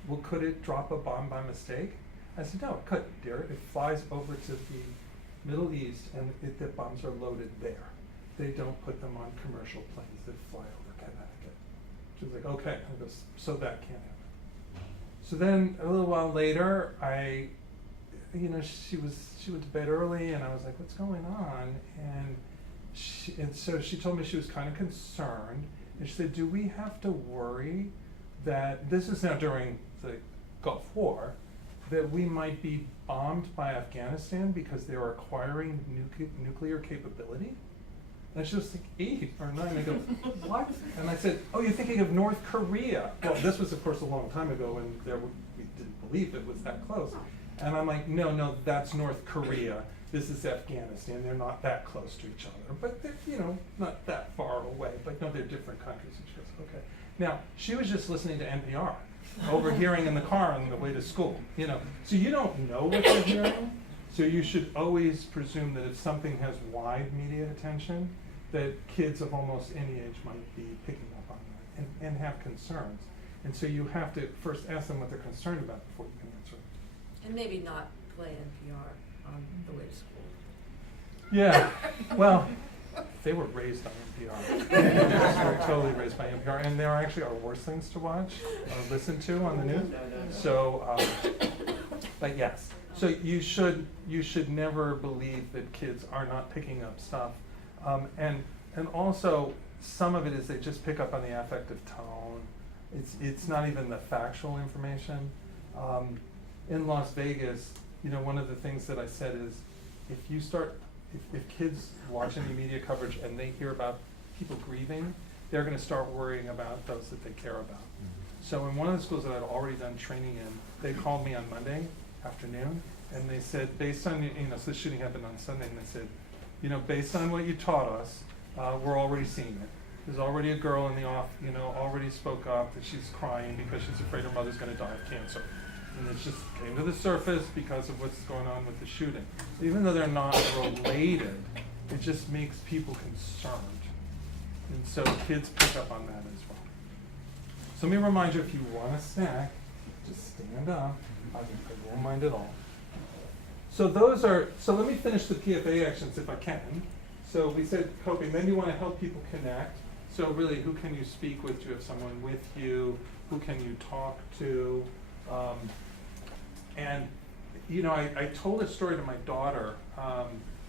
well, could it drop a bomb by mistake? I said, no, it couldn't, dear. It flies over to the Middle East, and the bombs are loaded there. They don't put them on commercial planes that fly over Connecticut. She was like, okay. I go, so that can't happen. So then a little while later, she went to bed early, and I was like, what's going on? And so she told me she was kind of concerned, and she said, do we have to worry that, this is now during the Gulf War, that we might be bombed by Afghanistan because they're acquiring nuclear capability? And she was like 8 or 9. I go, what? And I said, oh, you're thinking of North Korea. Well, this was, of course, a long time ago, and we didn't believe it was that close. And I'm like, no, that's North Korea. This is Afghanistan. They're not that close to each other, but they're, not that far away. But no, they're different countries. And she goes, okay. Now, she was just listening to NPR, overhearing in the car on the way to school, So you don't know what you're hearing. So you should always presume that if something has wide media attention, that kids of almost any age might be picking up on that and have concerns. And so you have to first ask them what they're concerned about before you can answer. And maybe not play NPR on the way to school. Yeah, well, they were raised on NPR. They were totally raised by NPR, and there actually are worse things to watch or listen to on the news. So, But yes, so you should never believe that kids are not picking up stuff, and also some of it is they just pick up on the affective tone. It's not even the factual information. In Las Vegas, one of the things that I said is, if kids watch any media coverage and they hear about people grieving, they're going to start worrying about those that they care about. So in one of the schools that I'd already done training in, they called me on Monday afternoon, and they said, based on, so the shooting happened on Sunday, and they said, based on what you taught us, we're already seeing it. There's already a girl in the already spoke up that she's crying because she's afraid her mother's going to die of cancer. And it just came to the surface because of what's going on with the shooting. Even though they're not related, it just makes people concerned. And so kids pick up on that as well. So let me remind you, if you want a snack, just stand up. I won't mind at all. So let me finish the PFA actions if I can. So we said coping, then you want to help people connect. So really, who can you speak with? Do you have someone with you? Who can you talk to? I told a story to my daughter.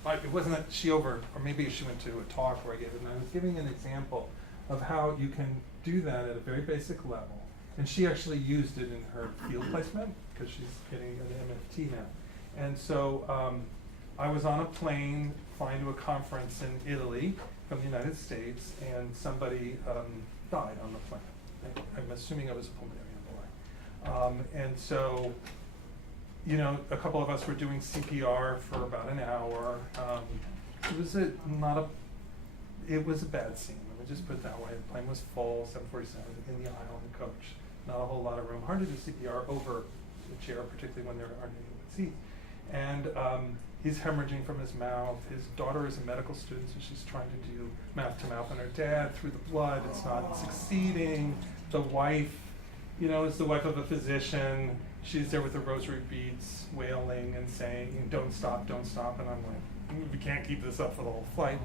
It wasn't that or maybe she went to a talk where I gave it, and I was giving an example of how you can do that at a very basic level. And she actually used it in her field placement because she's getting an MFT now. And so I was on a plane flying to a conference in Italy from the United States, and somebody died on the plane. I'm assuming it was a pulmonary embolism. And so, a couple of us were doing CPR for about an hour. It was a bad scene. Let me just put it that way. The plane was full, 747 in the aisle, and coach. Not a whole lot of room. Hard to do CPR over the chair, particularly when there aren't any seats. And he's hemorrhaging from his mouth. His daughter is a medical student, so she's trying to do mouth to mouth on her dad through the blood. It's not succeeding. The wife, is the wife of a physician. She's there with the rosary beads, wailing and saying, "Don't stop, don't stop." And I'm like, we can't keep this up for the whole flight.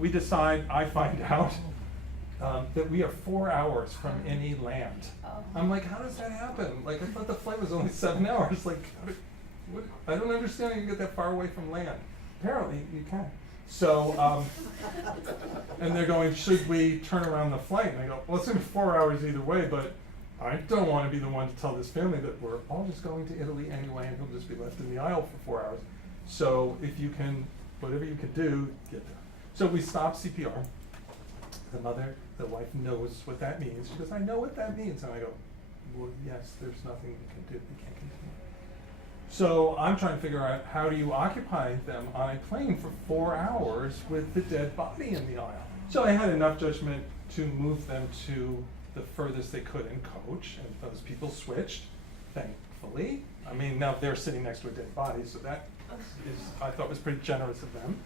We decide, I find out that we are 4 hours from any land. I'm like, how does that happen? Like, I thought the flight was only 7 hours. Like, I don't understand how you can get that far away from land. Apparently, you can. So, and they're going, should we turn around the flight? And I go, well, it's going to be 4 hours either way, but I don't want to be the one to tell this family that we're all just going to Italy anyway, and he'll just be left in the aisle for 4 hours. So if you can, whatever you can do, get there. So we stop CPR. The wife knows what that means. She goes, I know what that means. And I go, well, yes, there's nothing we can do. We can't continue. So I'm trying to figure out, how do you occupy them on a plane for 4 hours with the dead body in the aisle? So I had enough judgment to move them to the furthest they could in coach, and those people switched, thankfully. I mean, now they're sitting next to a dead body, so that I thought was pretty generous of them.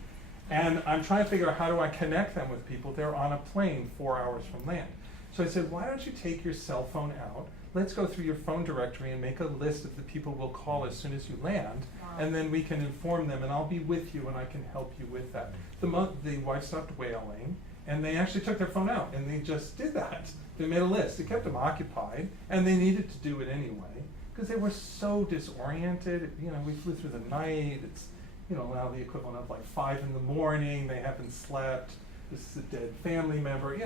And I'm trying to figure out, how do I connect them with people? They're on a plane 4 hours from land. So I said, why don't you take your cell phone out? Let's go through your phone directory and make a list of the people we'll call as soon as you land, and then we can inform them, and I'll be with you and I can help you with that. The wife stopped wailing, and they actually took their phone out, and they just did that. They made a list. It kept them occupied, and they needed to do it anyway, because they were so disoriented. We flew through the night. It's, now the equivalent of like 5 a.m. They haven't slept. This is a dead family member,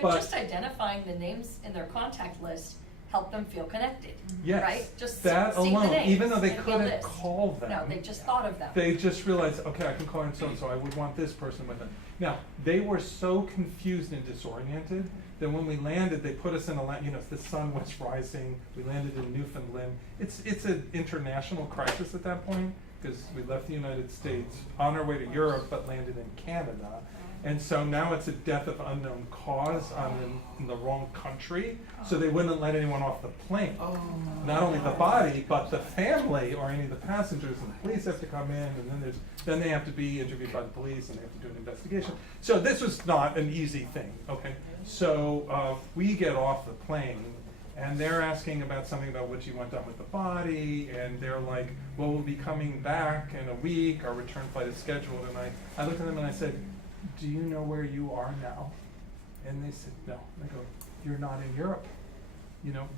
But just identifying the names in their contact list helped them feel connected, yes, right? Just that seeing alone, the names even though they and couldn't the list. call them. No, they just thought of them. They just realized, okay, I can call in so-and-so, I would want this person with them. Now, they were so confused and disoriented that when we landed, they put us in the sun was rising, we landed in Newfoundland. It's an international crisis at that point, because we left the United States on our way to Europe, but landed in Canada. And so now it's a death of unknown cause in the wrong country, so they wouldn't let anyone off the plane. Not only the body, but the family or any of the passengers, and the police have to come in, and then they have to be interviewed by the police, and they have to do an investigation. So this was not an easy thing, okay? So we get off the plane, and they're asking about something about what you went on with the body, and they're like, well, we'll be coming back in a week, our return flight is scheduled, and I looked at them and I said, do you know where you are now? And they said, no. And I go, you're not in Europe.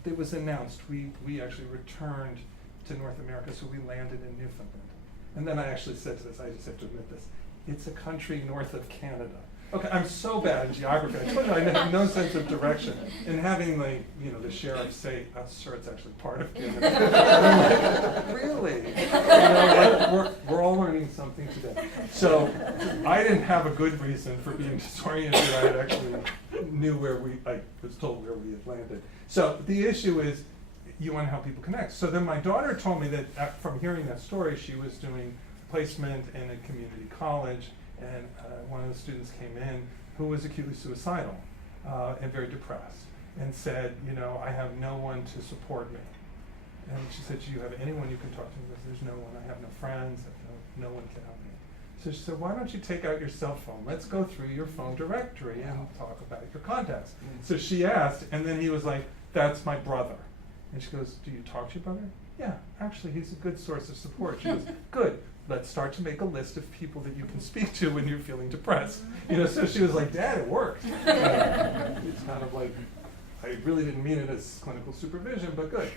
It was announced. We actually returned to North America, so we landed in Newfoundland. And then I actually said to this, I just have to admit this, it's a country north of Canada. Okay, I'm so bad in geography. I told you I have no sense of direction. And having the sheriff say, "Oh, sir, it's actually part of Canada." And I'm like, really? We're all learning something today. So I didn't have a good reason for being disoriented. I had actually knew I was told where we had landed. So the issue is, you want to help people connect. So then my daughter told me that from hearing that story, she was doing placement in a community college, and one of the students came in who was acutely suicidal and very depressed, and said, I have no one to support me. And she said, do you have anyone you can talk to? Because there's no one. I have no friends. No one can help me. So she said, why don't you take out your cell phone? Let's go through your phone directory and talk about your contacts. So she asked, and then he was like, that's my brother. And she goes, do you talk to your brother? Yeah, actually, he's a good source of support. She goes, good. Let's start to make a list of people that you can speak to when you're feeling depressed. So she was like, Dad, it worked. It's kind of like, I really didn't mean it as clinical supervision, but good.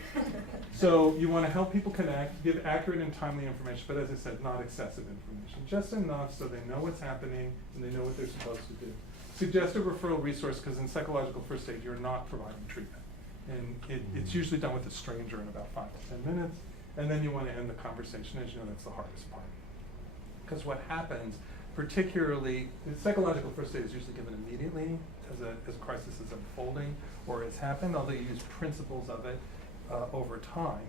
So you want to help people connect, give accurate and timely information, but as I said, not excessive information. Just enough so they know what's happening and they know what they're supposed to do. Suggest a referral resource, because in psychological first aid, you're not providing treatment. And it's usually done with a stranger in about 5 to 10 minutes. And then you want to end the conversation. As you know, that's the hardest part. Because what happens, particularly, psychological first aid is usually given immediately as a crisis is unfolding or has happened, although you use principles of it over time.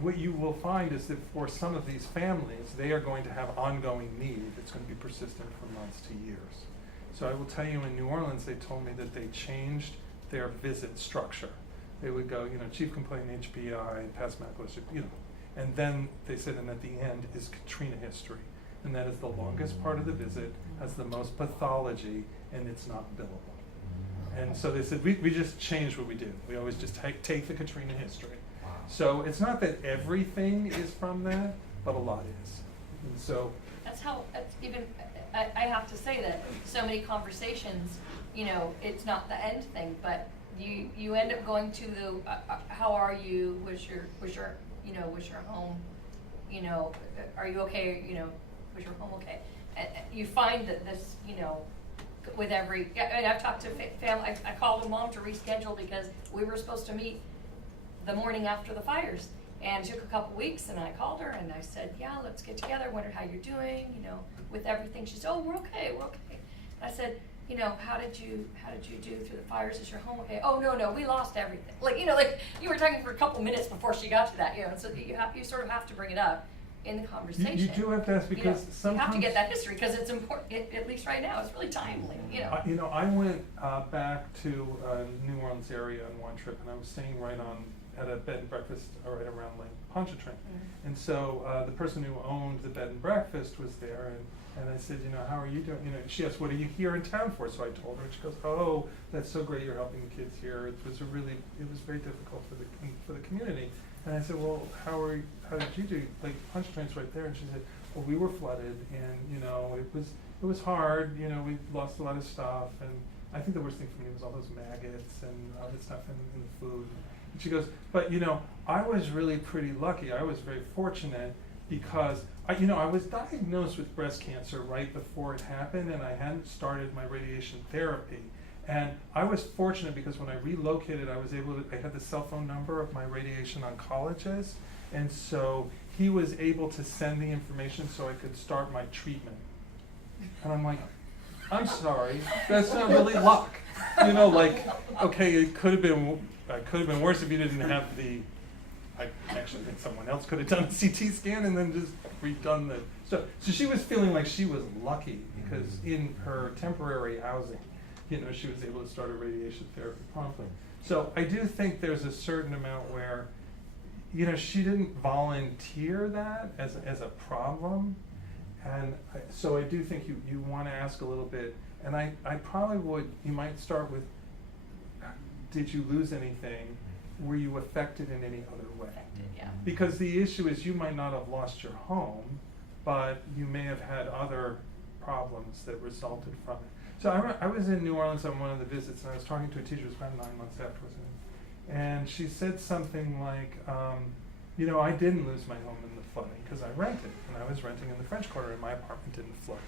What you will find is that for some of these families, they are going to have ongoing need that's going to be persistent for months to years. So I will tell you, in New Orleans, they told me that they changed their visit structure. They would go, chief complaint HPI, past medical history, and then they said, and at the end is Katrina history. And that is the longest part of the visit, has the most pathology, and it's not billable. And so they said, we just changed what we do. We always just take the Katrina history. So it's not that everything is from that, but a lot is. And so That's even, I have to say that so many conversations, it's not the end thing, but you end up going to the, how are you, was your home, are you okay, was your home okay? You find that this, with every, I've talked to family, I called a mom to reschedule because we were supposed to meet the morning after the fires, and it took a couple weeks, and I called her and I said, yeah, let's get together, wondered how you're doing, with everything. She said, oh, we're okay. And I said, how did you do through the fires? Is your home okay? Oh, no, we lost everything. Like you were talking for a couple minutes before she got to that, and so you sort of have to bring it up in the conversation. You do have to ask, because sometimes you have to get that history, because it's important, at least right now, it's really timely, I went back to New Orleans area on one trip, and I was staying at a bed and breakfast right around Lake Pontchartrain. Mm-hmm. And so the person who owned the bed and breakfast was there, and I said, how are you doing? She asked, what are you here in town for? So I told her, and she goes, oh, that's so great, you're helping the kids here. It was very difficult for the community. And I said, well, how did you do? Like, Pontchartrain's right there. And she said, well, we were flooded, and it was hard. We lost a lot of stuff, and I think the worst thing for me was all those maggots and other stuff in the food. And she goes, but I was really pretty lucky. I was very fortunate because I was diagnosed with breast cancer right before it happened, and I hadn't started my radiation therapy. And I was fortunate because when I relocated, I had the cell phone number of my radiation oncologist, and so he was able to send the information so I could start my treatment. And I'm like, I'm sorry, that's not really luck. Okay, it could have been worse if you didn't have I actually think someone else could have done a CT scan and then just redone the, so she was feeling like she was lucky because in her temporary housing, she was able to start a radiation therapy promptly. So I do think there's a certain amount where, she didn't volunteer that as a problem. And so I do think you want to ask a little bit, and I probably you might start with, did you lose anything? Were you affected in any other way? Yeah. Because the issue is you might not have lost your home, but you may have had other problems that resulted from it. So I was in New Orleans on one of the visits, and I was talking to a teacher who was about 9 months afterwards, And she said something like, you know, I didn't lose my home in the flooding because I rented, and I was renting in the French Quarter, and my apartment didn't flood.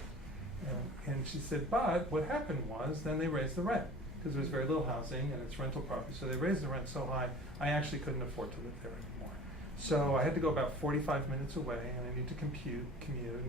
And she said, but what happened was then they raised the rent because there was very little housing and it's rental property. So they raised the rent so high, I actually couldn't afford to live there anymore. So I had to go about 45 minutes away, and I need to commute,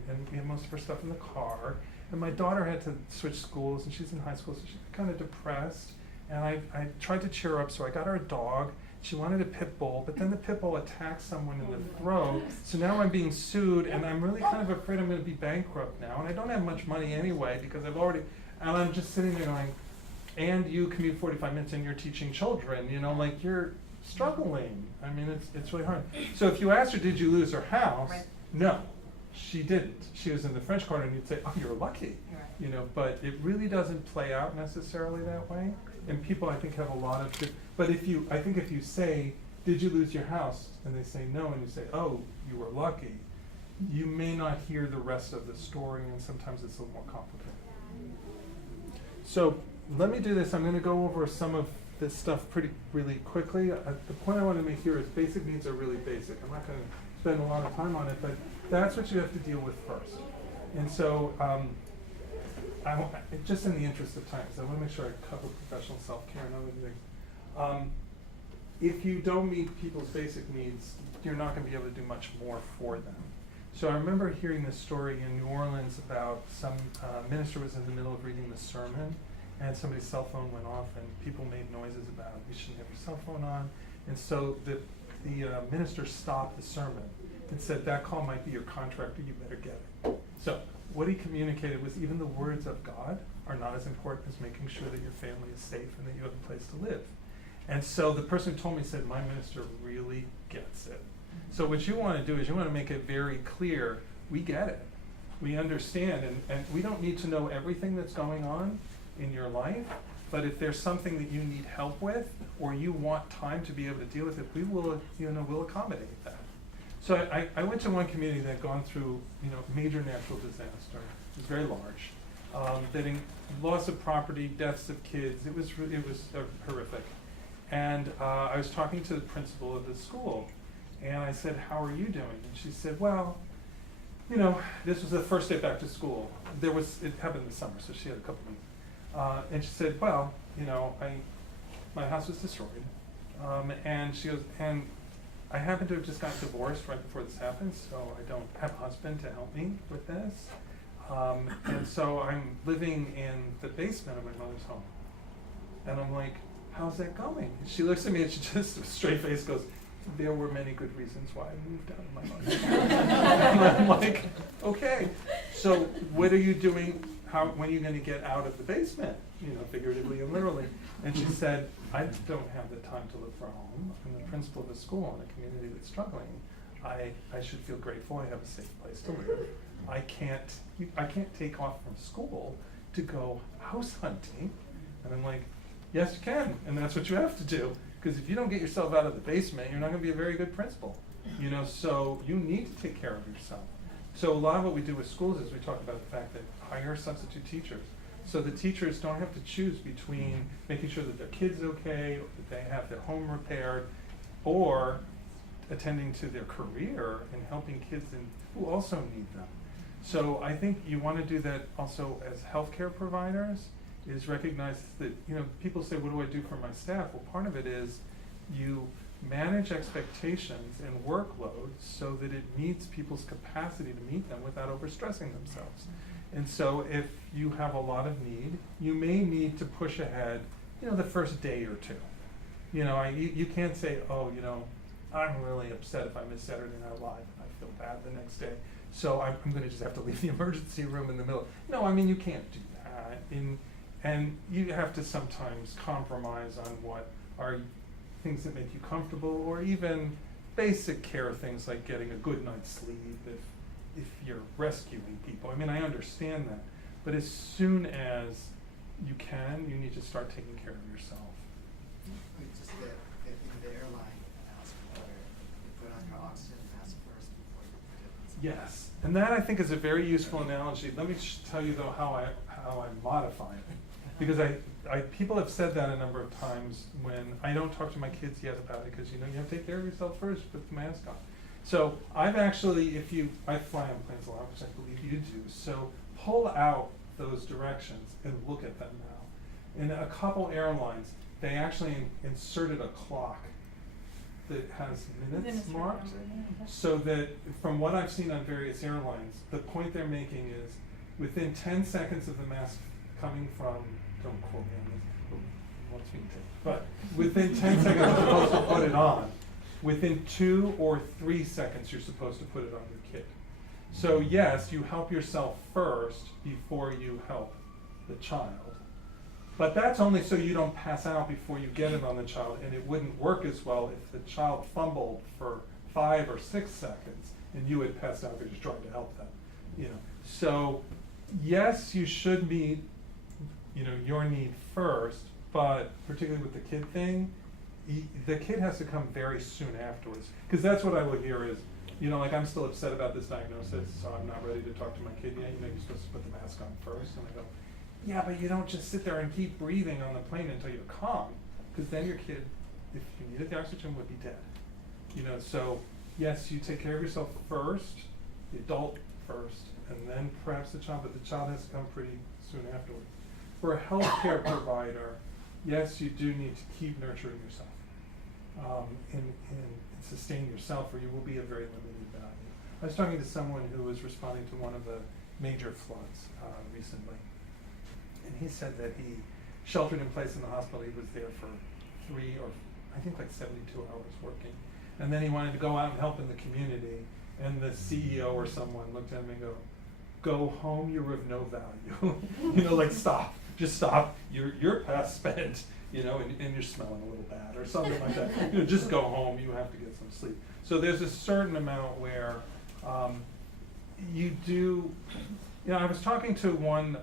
and we had most of her stuff in the car. And my daughter had to switch schools, and she's in high school, so she's kind of depressed. And I tried to cheer her up, so I got her a dog. She wanted a pit bull, but then the pit bull attacked someone in the throat. So now I'm being sued, and I'm really kind of afraid I'm going to be bankrupt now. And I don't have much money anyway because I've already, and I'm just sitting there going, and you commute 45 minutes and you're teaching children, you know, like you're struggling. I mean, it's really hard. So if you asked her, did you lose her house? Right. No, she didn't. She was in the French Quarter, and you'd say, oh, you're lucky. Right. You know, but it really doesn't play out necessarily that way. And people, I think, have a lot of, but I think if you say, did you lose your house? And they say no, and you say, oh, you were lucky, you may not hear the rest of the story, and sometimes it's a little more complicated. So let me do this. I'm going to go over some of this stuff really quickly. The point I want to make here is basic needs are really basic. I'm not going to spend a lot of time on it, but that's what you have to deal with first. And so, just in the interest of time, because I want to make sure I cover professional self-care and other things. If you don't meet people's basic needs, you're not going to be able to do much more for them. So I remember hearing this story in New Orleans about some minister was in the middle of reading the sermon, and somebody's cell phone went off, and people made noises about you shouldn't have your cell phone on. And so the minister stopped the sermon and said, that call might be your contractor, you better get it. So what he communicated was even the words of God are not as important as making sure that your family is safe and that you have a place to live. And so the person who told me said, my minister really gets it. So what you want to do is you want to make it very clear, we get it. We understand, and we don't need to know everything that's going on in your life, but if there's something that you need help with, or you want time to be able to deal with it, we will, we'll accommodate that. So I went to one community that had gone through, major natural disaster. It was very large. Loss of property, deaths of kids. It was horrific. And I was talking to the principal of the school, and I said, how are you doing? And she said, well, this was the first day back to school. It happened in the summer, so she had a couple weeks. And she said, well, my house was destroyed. And she goes, and I happen to have just gotten divorced right before this happened, so I don't have a husband to help me with this. And so I'm living in the basement of my mother's home. And I'm like, how's that going? And she looks at me and she just, with a straight face, goes, there were many good reasons why I moved out of my mother's home. And I'm like, okay, so what are you doing? When are you going to get out of the basement? Figuratively and literally. And she said, I don't have the time to look for a home. I'm the principal of a school in a community that's struggling. I should feel grateful I have a safe place to live. I can't take off from school to go house hunting. And I'm like, yes, you can, and that's what you have to do. Because if you don't get yourself out of the basement, you're not going to be a very good principal. So you need to take care of yourself. So a lot of what we do with schools is we talk about the fact that hire substitute teachers. So the teachers don't have to choose between making sure that their kid's okay, or that they have their home repaired, or attending to their career and helping kids who also need them. So I think you want to do that also as healthcare providers, is recognize that, people say, what do I do for my staff? Well, part of it is you manage expectations and workload so that it meets people's capacity to meet them without overstressing themselves. And so if you have a lot of need, you may need to push ahead, the first day or two. You can't say, oh, I'm really upset if I miss Saturday Night Live and I feel bad the next day, so I'm going to just have to leave the emergency room in the middle. No, you can't do that. And you have to sometimes compromise on what are things that make you comfortable, or even basic care things like getting a good night's sleep if you're rescuing people. I understand that. But as soon as you can, you need to start taking care of yourself. Just get in the airline and ask whether you put on your oxygen mask first before you put it on. Yes, and that I think is a very useful analogy. Let me tell you though how I modify it. because people have said that a number of times when I don't talk to my kids yet about it, because you have to take care of yourself first, put the mask on. So I've actually, I fly on planes a lot, which I believe you do, so pull out those directions and look at them now. In a couple airlines, they actually inserted a clock that has minutes marked, so that from what I've seen on various airlines, the point they're making is within 10 seconds of the mask coming from, don't quote me on this, what's being taken, but within 10 seconds you're supposed to put it on. Within 2 or 3 seconds you're supposed to put it on your kid. So yes, you help yourself first before you help the child. But that's only so you don't pass out before you get it on the child, and it wouldn't work as well if the child fumbled for 5 or 6 seconds and you had passed out because you're trying to help them. So yes, you should meet your need first, but particularly with the kid thing, the kid has to come very soon afterwards, because that's what I will hear is, like, I'm still upset about this diagnosis, so I'm not ready to talk to my kid yet. You're supposed to put the mask on first, and I go, yeah, but you don't just sit there and keep breathing on the plane until you're calm, because then your kid, if you needed the oxygen, would be dead. So yes, you take care of yourself first, the adult first, and then perhaps the child, but the child has to come pretty soon afterwards. For a healthcare provider, yes, you do need to keep nurturing yourself and sustain yourself, or you will be of very limited value. I was talking to someone who was responding to one of the major floods recently, and he said that he sheltered in place in the hospital. He was there for 3 or I think like 72 hours working, and then he wanted to go out and help in the community, and the CEO or someone looked at him and go home, you're of no value. Like, stop, just stop, you're past spent, and you're smelling a little bad or something like that. Just go home, you have to get some sleep. So there's a certain amount where you do, I was talking to one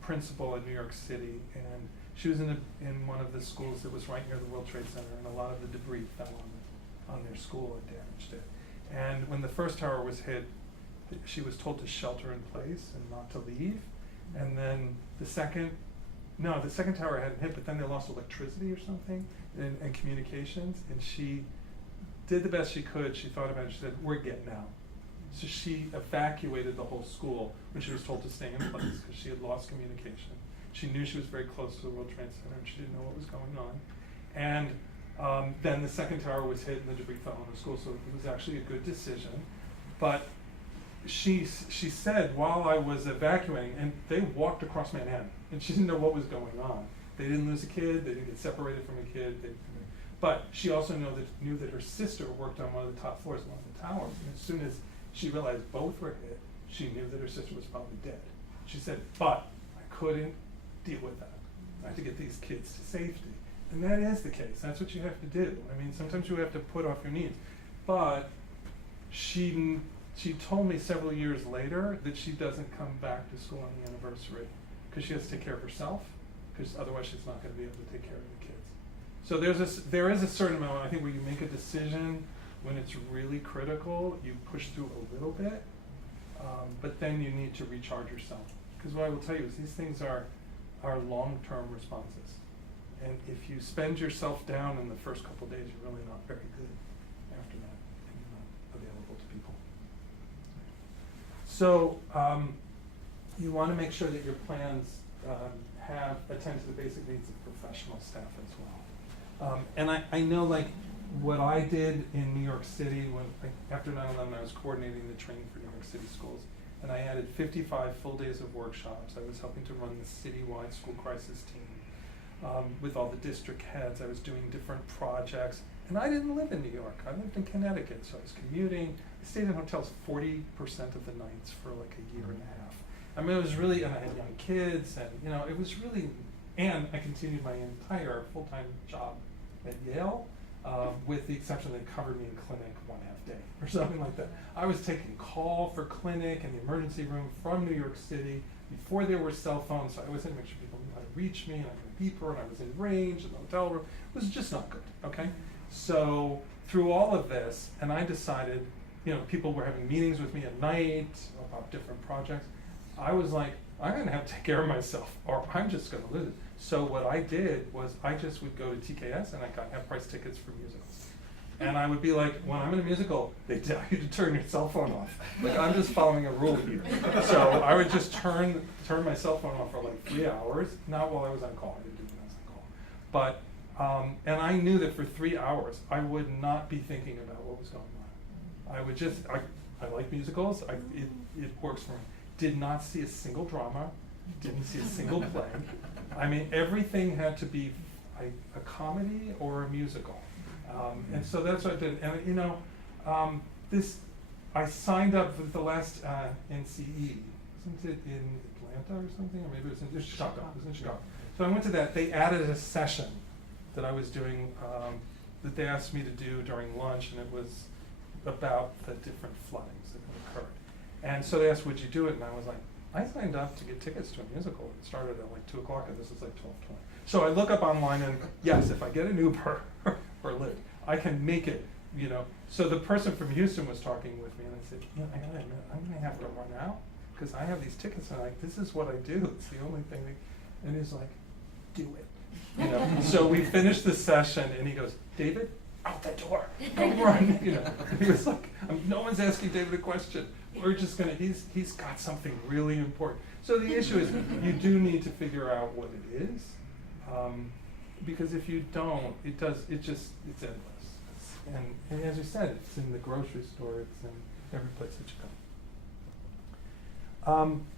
principal in New York City, and she was in one of the schools that was right near the World Trade Center, and a lot of the debris fell on their school and damaged it. And when the first tower was hit, she was told to shelter in place and not to leave. And then the second tower hadn't hit, but then they lost electricity or something and communications. And she did the best she could. She thought about it. She said, we're getting out. So she evacuated the whole school when she was told to stay in place because she had lost communication. She knew she was very close to the World Trade Center and she didn't know what was going on. And then the second tower was hit and the debris fell on the school, so it was actually a good decision. But she said, while I was evacuating, and they walked across Manhattan, and she didn't know what was going on. They didn't lose a kid, they didn't get separated from a kid, but she also knew that her sister worked on one of the top floors of one of the towers, and as soon as she realized both were hit, she knew that her sister was probably dead. She said, but I couldn't deal with that. I have to get these kids to safety. And that is the case. That's what you have to do. I mean, sometimes you have to put off your needs. But she told me several years later that she doesn't come back to school on the anniversary because she has to take care of herself, because otherwise she's not going to be able to take care of the kids. So there is a certain amount, I think, where you make a decision when it's really critical, you push through a little bit, but then you need to recharge yourself. Because what I will tell you is these things are long-term responses. And if you spend yourself down in the first couple of days, you're really not very good after that, and you're not available to people. So you want to make sure that your plans attend to the basic needs of professional staff as well. And I know, like, what I did in New York City after 9/11, I was coordinating the training for New York City schools, and I added 55 full days of workshops. I was helping to run the citywide school crisis team. With all the district heads, I was doing different projects, and I didn't live in New York. I lived in Connecticut, so I was commuting. I stayed in hotels 40% of the nights for like a year and a half. I mean, it was really, and I had young kids, and it was really, and I continued my entire full-time job at Yale, with the exception that it covered me in clinic 1/2 day or something like that. I was taking call for clinic in the emergency room from New York City before there were cell phones, so I always had to make sure people knew how to reach me, and I could beep her, and I was in range in the hotel room. It was just not good, okay? So through all of this, and I decided, people were having meetings with me at night about different projects. I was like, I'm gonna have to take care of myself, or I'm just gonna lose it. So what I did was I just would go to TKS and I got half-price tickets for musicals. And I would be like, when I'm in a musical, they tell you to turn your cell phone off. Like, I'm just following a rule here. So I would just turn my cell phone off for like 3 hours, not while I was on call, I didn't do it when I was on call. But, and I knew that for 3 hours, I would not be thinking about what was going on. I would just, I like musicals, it works for me. Did not see a single drama, didn't see a single play. I mean, everything had to be a comedy or a musical. And so that's what I did. And you know, I signed up for the last NCE. Isn't it in Atlanta or something? Or maybe it was in Chicago. It was in Chicago. So I went to that. They added a session that I was doing, that they asked me to do during lunch, and it was about the different floodings that had occurred. And so they asked, would you do it? And I was like, I signed up to get tickets to a musical. It started at like 2 o'clock, and this is like 12:20. So I look up online, and yes, if I get an Uber or Lyft, I can make it, you know. So the person from Houston was talking with me, and I said, you know, I gotta admit, I'm gonna have to run out, because I have these tickets, and this is what I do. It's the only thing. And he's like, do it. You know. So we finished the session, and he goes, David, out that door, go run. You know. He was like, no one's asking David a question. We're just gonna. He's got something really important. So the issue is, you do need to figure out what it is. Because if you don't, it's endless. And as you said, it's in the grocery store, it's in every place that you go.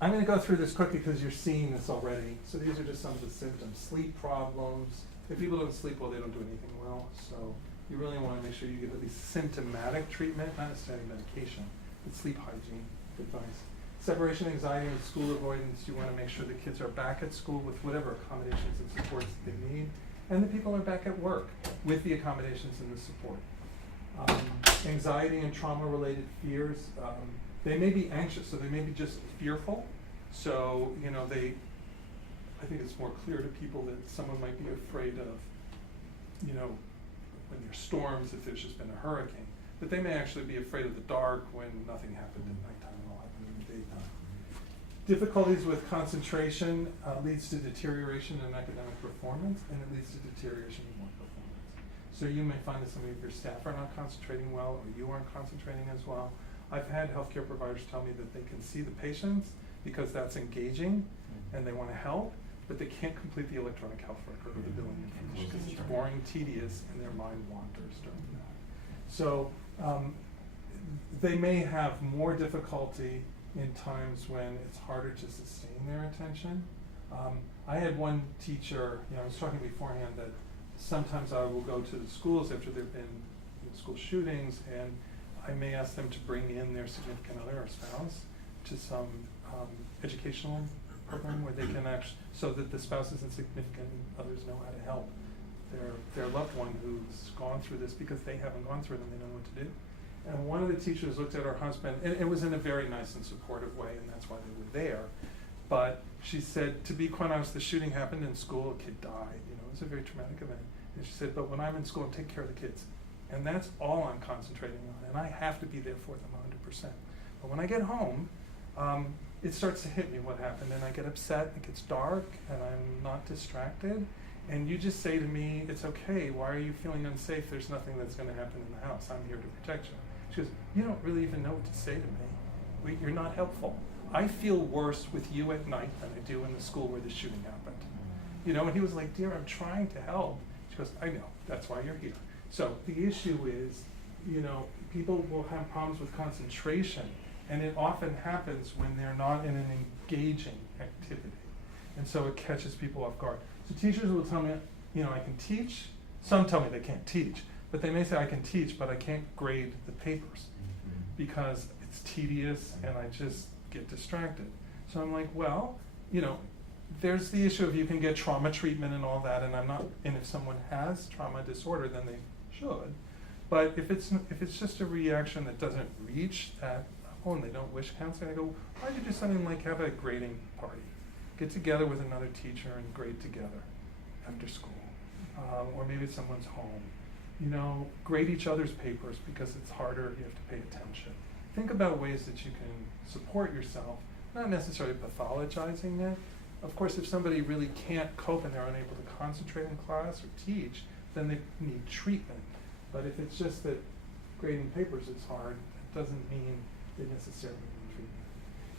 I'm going to go through this quickly because you're seeing this already. So these are just some of the symptoms. Sleep problems. If people don't sleep well, they don't do anything well. So you really want to make sure you get at least symptomatic treatment, not necessarily medication, but sleep hygiene advice. Separation anxiety and school avoidance, you want to make sure the kids are back at school with whatever accommodations and supports they need, and the people are back at work with the accommodations and the support. Anxiety and trauma-related fears, they may be anxious, so they may be just fearful. So, you know, I think it's more clear to people that someone might be afraid of, you know, when there's storms, if there's just been a hurricane, but they may actually be afraid of the dark when nothing happened at nighttime. Difficulties with concentration leads to deterioration in academic performance, and it leads to deterioration in work performance. So you may find that some of your staff are not concentrating well, or you aren't concentrating as well. I've had healthcare providers tell me that they can see the patients because that's engaging and they want to help, but they can't complete the electronic health record or the billing information because it's boring, tedious, and their mind wanders during that. So they may have more difficulty in times when it's harder to sustain their attention. I had one teacher, you know, I was talking beforehand that sometimes I will go to the schools after there have been school shootings, and I may ask them to bring in their significant other or spouse to some educational program where they can actually, so that the spouses and significant others know how to help their loved one who's gone through this, because they haven't gone through it and they don't know what to do. And one of the teachers looked at her husband, and it was in a very nice and supportive way, and that's why they were there. But she said, to be quite honest, the shooting happened in school, a kid died, you know, it was a very traumatic event. And she said, but when I'm in school, I'm taking care of the kids. And that's all I'm concentrating on, and I have to be there for them 100%. But when I get home, it starts to hit me what happened, and I get upset, it gets dark, and I'm not distracted. And you just say to me, it's okay, why are you feeling unsafe? There's nothing that's gonna happen in the house, I'm here to protect you. She goes, you don't really even know what to say to me. You're not helpful. I feel worse with you at night than I do in the school where the shooting happened. You know, and he was like, dear, I'm trying to help. She goes, I know, that's why you're here. So the issue is, you know, people will have problems with concentration, and it often happens when they're not in an engaging activity. And so it catches people off guard. So teachers will tell me, you know, I can teach. Some tell me they can't teach. But they may say, I can teach, but I can't grade the papers because it's tedious and I just get distracted. So I'm like, well, you know, there's the issue of you can get trauma treatment and all that, and if someone has trauma disorder, then they should. But if it's just a reaction that doesn't reach that level and they don't wish counseling, I go, why don't you do something like have a grading party? Get together with another teacher and grade together after school. Or maybe it's someone's home. You know, grade each other's papers because it's harder, you have to pay attention. Think about ways that you can support yourself not necessarily pathologizing it. Of course, if somebody really can't cope and they're unable to concentrate in class or teach, then they need treatment. But if it's just that grading papers is hard, it doesn't mean they necessarily need treatment.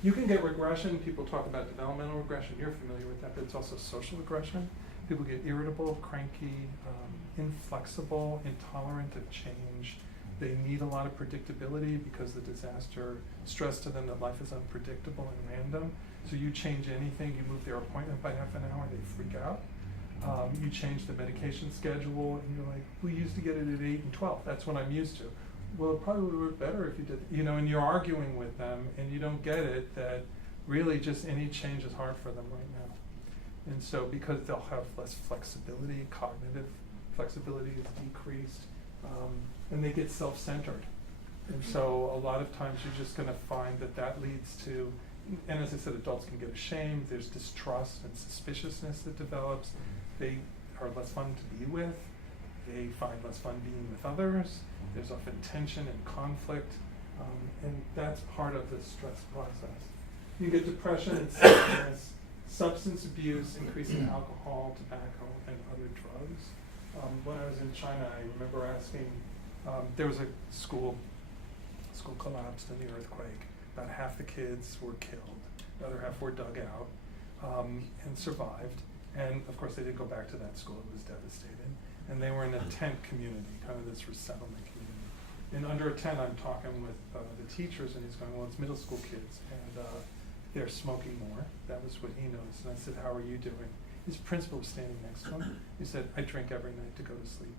You can get regression. People talk about developmental regression. You're familiar with that, but it's also social regression. People get irritable, cranky, inflexible, intolerant of change. They need a lot of predictability because the disaster stressed to them that life is unpredictable and random. So you change anything, you move their appointment by half an hour, they freak out. You change the medication schedule, and you're like, we used to get it at 8 and 12. That's what I'm used to. Well, it probably would work better if you did, and you're arguing with them, and you don't get it that really just any change is hard for them right now. And so because they'll have less flexibility, cognitive flexibility is decreased, and they get self-centered. And so a lot of times you're just going to find that leads to, and as I said, adults can get ashamed. There's distrust and suspiciousness that develops. They are less fun to be with. They find less fun being with others. There's often tension and conflict, and that's part of the stress process. You get depression and sadness, substance abuse, increase in alcohol, tobacco, and other drugs. When I was in China, I remember asking, there was a school collapsed in the earthquake. About half the kids were killed, the other half were dug out, and survived. And of course, they didn't go back to that school, it was devastated. And they were in a tent community, kind of this resettlement community. And under a tent, I'm talking with the teachers, and he's going, well, it's middle school kids, and they're smoking more. That was what he noticed. And I said, how are you doing? His principal was standing next to him. He said, I drink every night to go to sleep.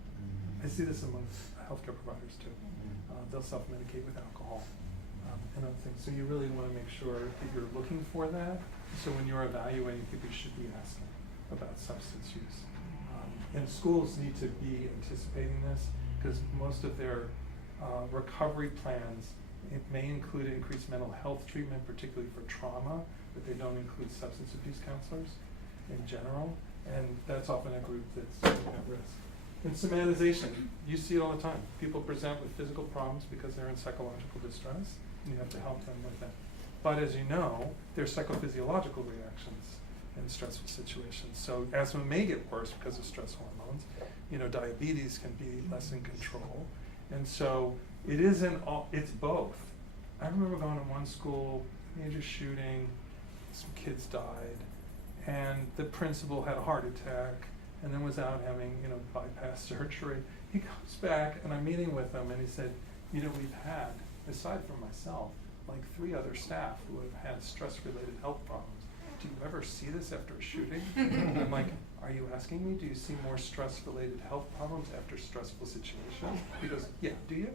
I see this among healthcare providers too. They'll self-medicate with alcohol and other things. So you really want to make sure that you're looking for that. So when you're evaluating people, you should be asking about substance use. And schools need to be anticipating this because most of their recovery plans, it may include increased mental health treatment, particularly for trauma, but they don't include substance abuse counselors in general, and that's often a group that's at risk. And somatization, you see it all the time. People present with physical problems because they're in psychological distress, and you have to help them with that. But as you know, there's psychophysiological reactions in stressful situations. So asthma may get worse because of stress hormones. Diabetes can be less in control. And so it isn't all, it's both. I remember going to one school, major shooting, some kids died, and the principal had a heart attack and then was out having, bypass surgery. He comes back and I'm meeting with him and he said, we've had, aside from myself, like 3 other staff who have had stress-related health problems. Do you ever see this after a shooting? I'm like, are you asking me, do you see more stress-related health problems after stressful situations? He goes, yeah, do you?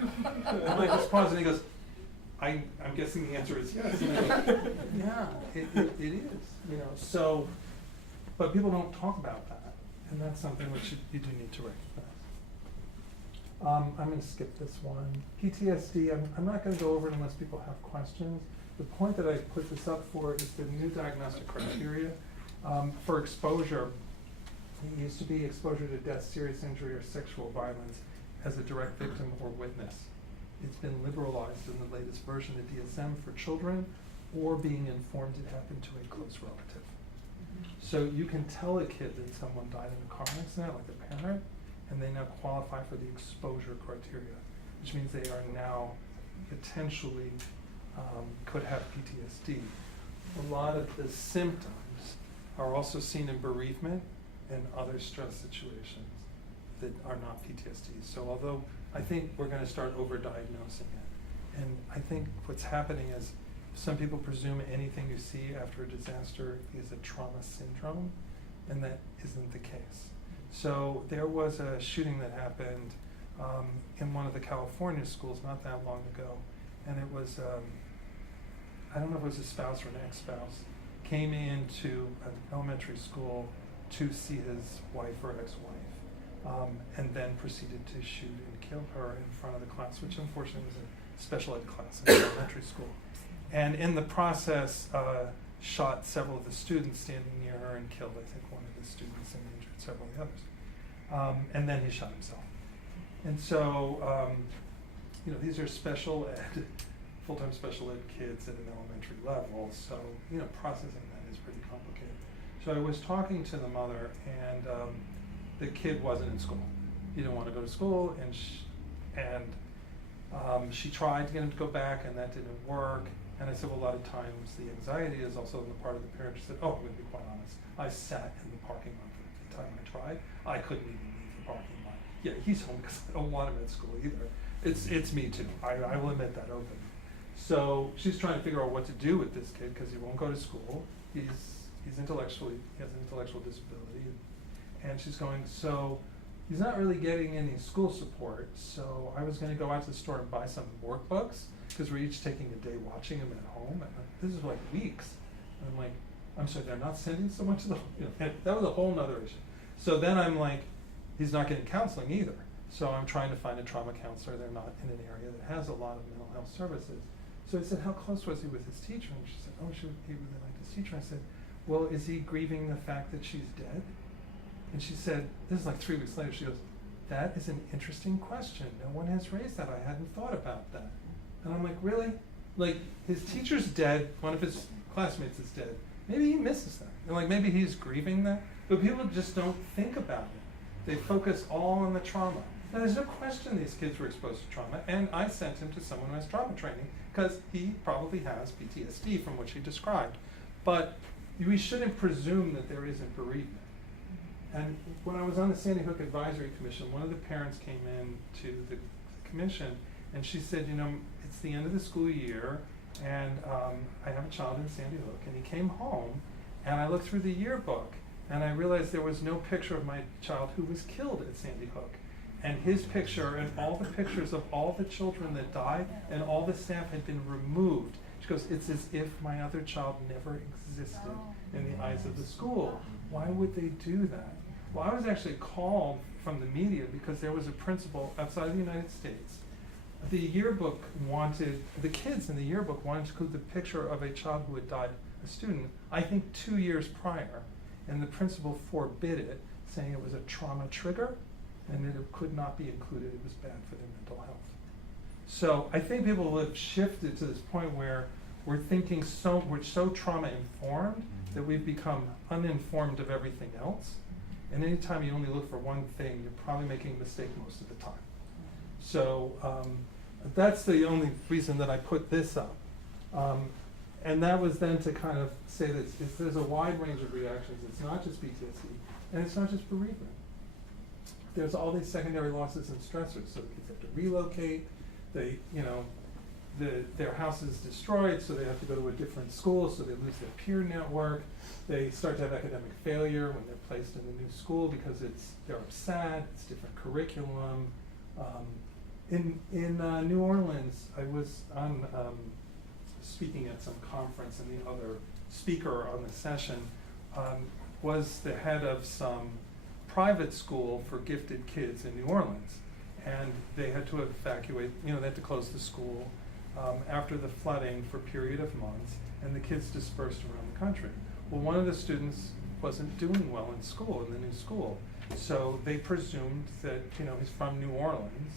And I just pause and he goes, I'm guessing the answer is yes. And I go, yeah, it is, so, but people don't talk about that. And that's something which you do need to recognize. I'm going to skip this one. PTSD, I'm not going to go over it unless people have questions. The point that I put this up for is the new diagnostic criteria for exposure. It used to be exposure to death, serious injury, or sexual violence as a direct victim or witness. It's been liberalized in the latest version of DSM for children, or being informed it happened to a close relative. So you can tell a kid that someone died in a car accident, like a parent, and they now qualify for the exposure criteria, which means they are now potentially could have PTSD. A lot of the symptoms are also seen in bereavement and other stress situations that are not PTSD. So although I think we're going to start overdiagnosing it, and I think what's happening is some people presume anything you see after a disaster is a trauma syndrome, and that isn't the case. So there was a shooting that happened in one of the California schools not that long ago, and it was, I don't know if it was a spouse or an ex-spouse, came into an elementary school to see his wife or ex-wife, and then proceeded to shoot and kill her in front of the class, which unfortunately was a special ed class in elementary school. And in the process, shot several of the students standing near her and killed, I think, one of the students and injured several of the others. And then he shot himself. And so, these are special ed full-time special ed kids at an elementary level, so, you know, processing that is pretty complicated. So I was talking to the mother, and the kid wasn't in school. He didn't want to go to school, and she tried to get him to go back, and that didn't work. And I said, well, a lot of times the anxiety is also on the part of the parent. She said, oh, I'm going to be quite honest. I sat in the parking lot the time I tried. I couldn't even leave the parking lot. Yeah, he's home because I don't want him at school either. It's me too. I will admit that openly. So she's trying to figure out what to do with this kid because he won't go to school. He has an intellectual disability, and she's going, so he's not really getting any school support. So I was going to go out to the store and buy some workbooks because we're each taking a day watching him at home. And this is like weeks. And I'm like, I'm sorry, they're not sending someone to the, and that was a whole nother issue. So then I'm like, he's not getting counseling either. So I'm trying to find a trauma counselor. They're not in an area that has a lot of mental health services. So I said, how close was he with his teacher? And she said, oh, he really liked his teacher. I said, well, is he grieving the fact that she's dead? And she said, this is like 3 weeks later, she goes, that is an interesting question. No one has raised that. I hadn't thought about that. And I'm like, really? Like, his teacher's dead, one of his classmates is dead. Maybe he misses that. And like, maybe he's grieving that. But people just don't think about it. They focus all on the trauma. Now, there's no question these kids were exposed to trauma, and I sent him to someone who has trauma training because he probably has PTSD from what she described. But we shouldn't presume that there isn't bereavement. And when I was on the Sandy Hook Advisory Commission, one of the parents came in to the commission, and she said, you know, it's the end of the school year, and I have a child in Sandy Hook, and he came home, and I looked through the yearbook, and I realized there was no picture of my child who was killed at Sandy Hook. And his picture and all the pictures of all the children that died and all the staff had been removed. She goes, it's as if my other child never existed in the eyes of the school. Why would they do that? Well, I was actually called from the media because there was a principal outside the United States. The yearbook wanted, the kids in the yearbook wanted to include the picture of a child who had died, a student, I think 2 years prior. And the principal forbid it, saying it was a trauma trigger and that it could not be included. It was bad for their mental health. So I think people have shifted to this point where we're so trauma informed that we've become uninformed of everything else. And anytime you only look for one thing, you're probably making a mistake most of the time. So that's the only reason that I put this up. And that was then to kind of say that there's a wide range of reactions. It's not just PTSD, and it's not just bereavement. There's all these secondary losses and stressors. So the kids have to relocate. They, you know, their house is destroyed, so they have to go to a different school, so they lose their peer network. They start to have academic failure when they're placed in the new school because they're upset. It's different curriculum. In New Orleans, I was on speaking at some conference, and the other speaker on the session was the head of some private school for gifted kids in New Orleans. And they had to evacuate, you know, they had to close the school after the flooding for a period of months, and the kids dispersed around the country. Well, one of the students wasn't doing well in school, in the new school. So they presumed that, you know, he's from New Orleans,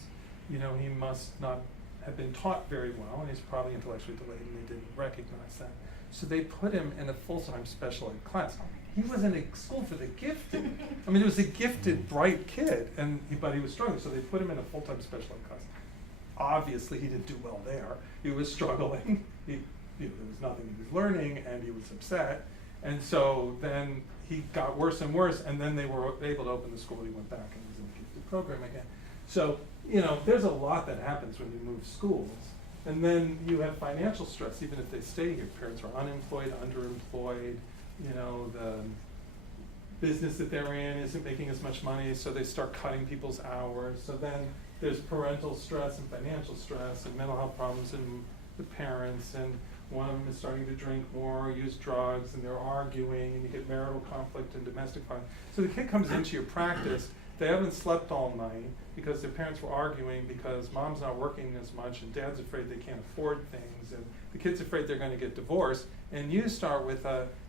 you know, he must not have been taught very well, and he's probably intellectually delayed, and they didn't recognize that. So they put him in a full-time special ed class. He was in a school for the gifted. I mean, it was a gifted, bright kid, but he was struggling, so they put him in a full-time special ed class. Obviously, he didn't do well there. He was struggling. There was nothing he was learning, and he was upset. And so then he got worse and worse, and then they were able to open the school. He went back and was in the gifted program again. So, you know, there's a lot that happens when you move schools. And then you have financial stress, even if they stay here. Parents are unemployed, underemployed, you know, the business that they're in isn't making as much money, so they start cutting people's hours. So then there's parental stress and financial stress and mental health problems in the parents, and one of them is starting to drink more, use drugs, and they're arguing, and you get marital conflict and domestic violence. So the kid comes into your practice, they haven't slept all night because their parents were arguing because mom's not working as much and dad's afraid they can't afford things, and the kid's afraid they're going to get divorced, and you start with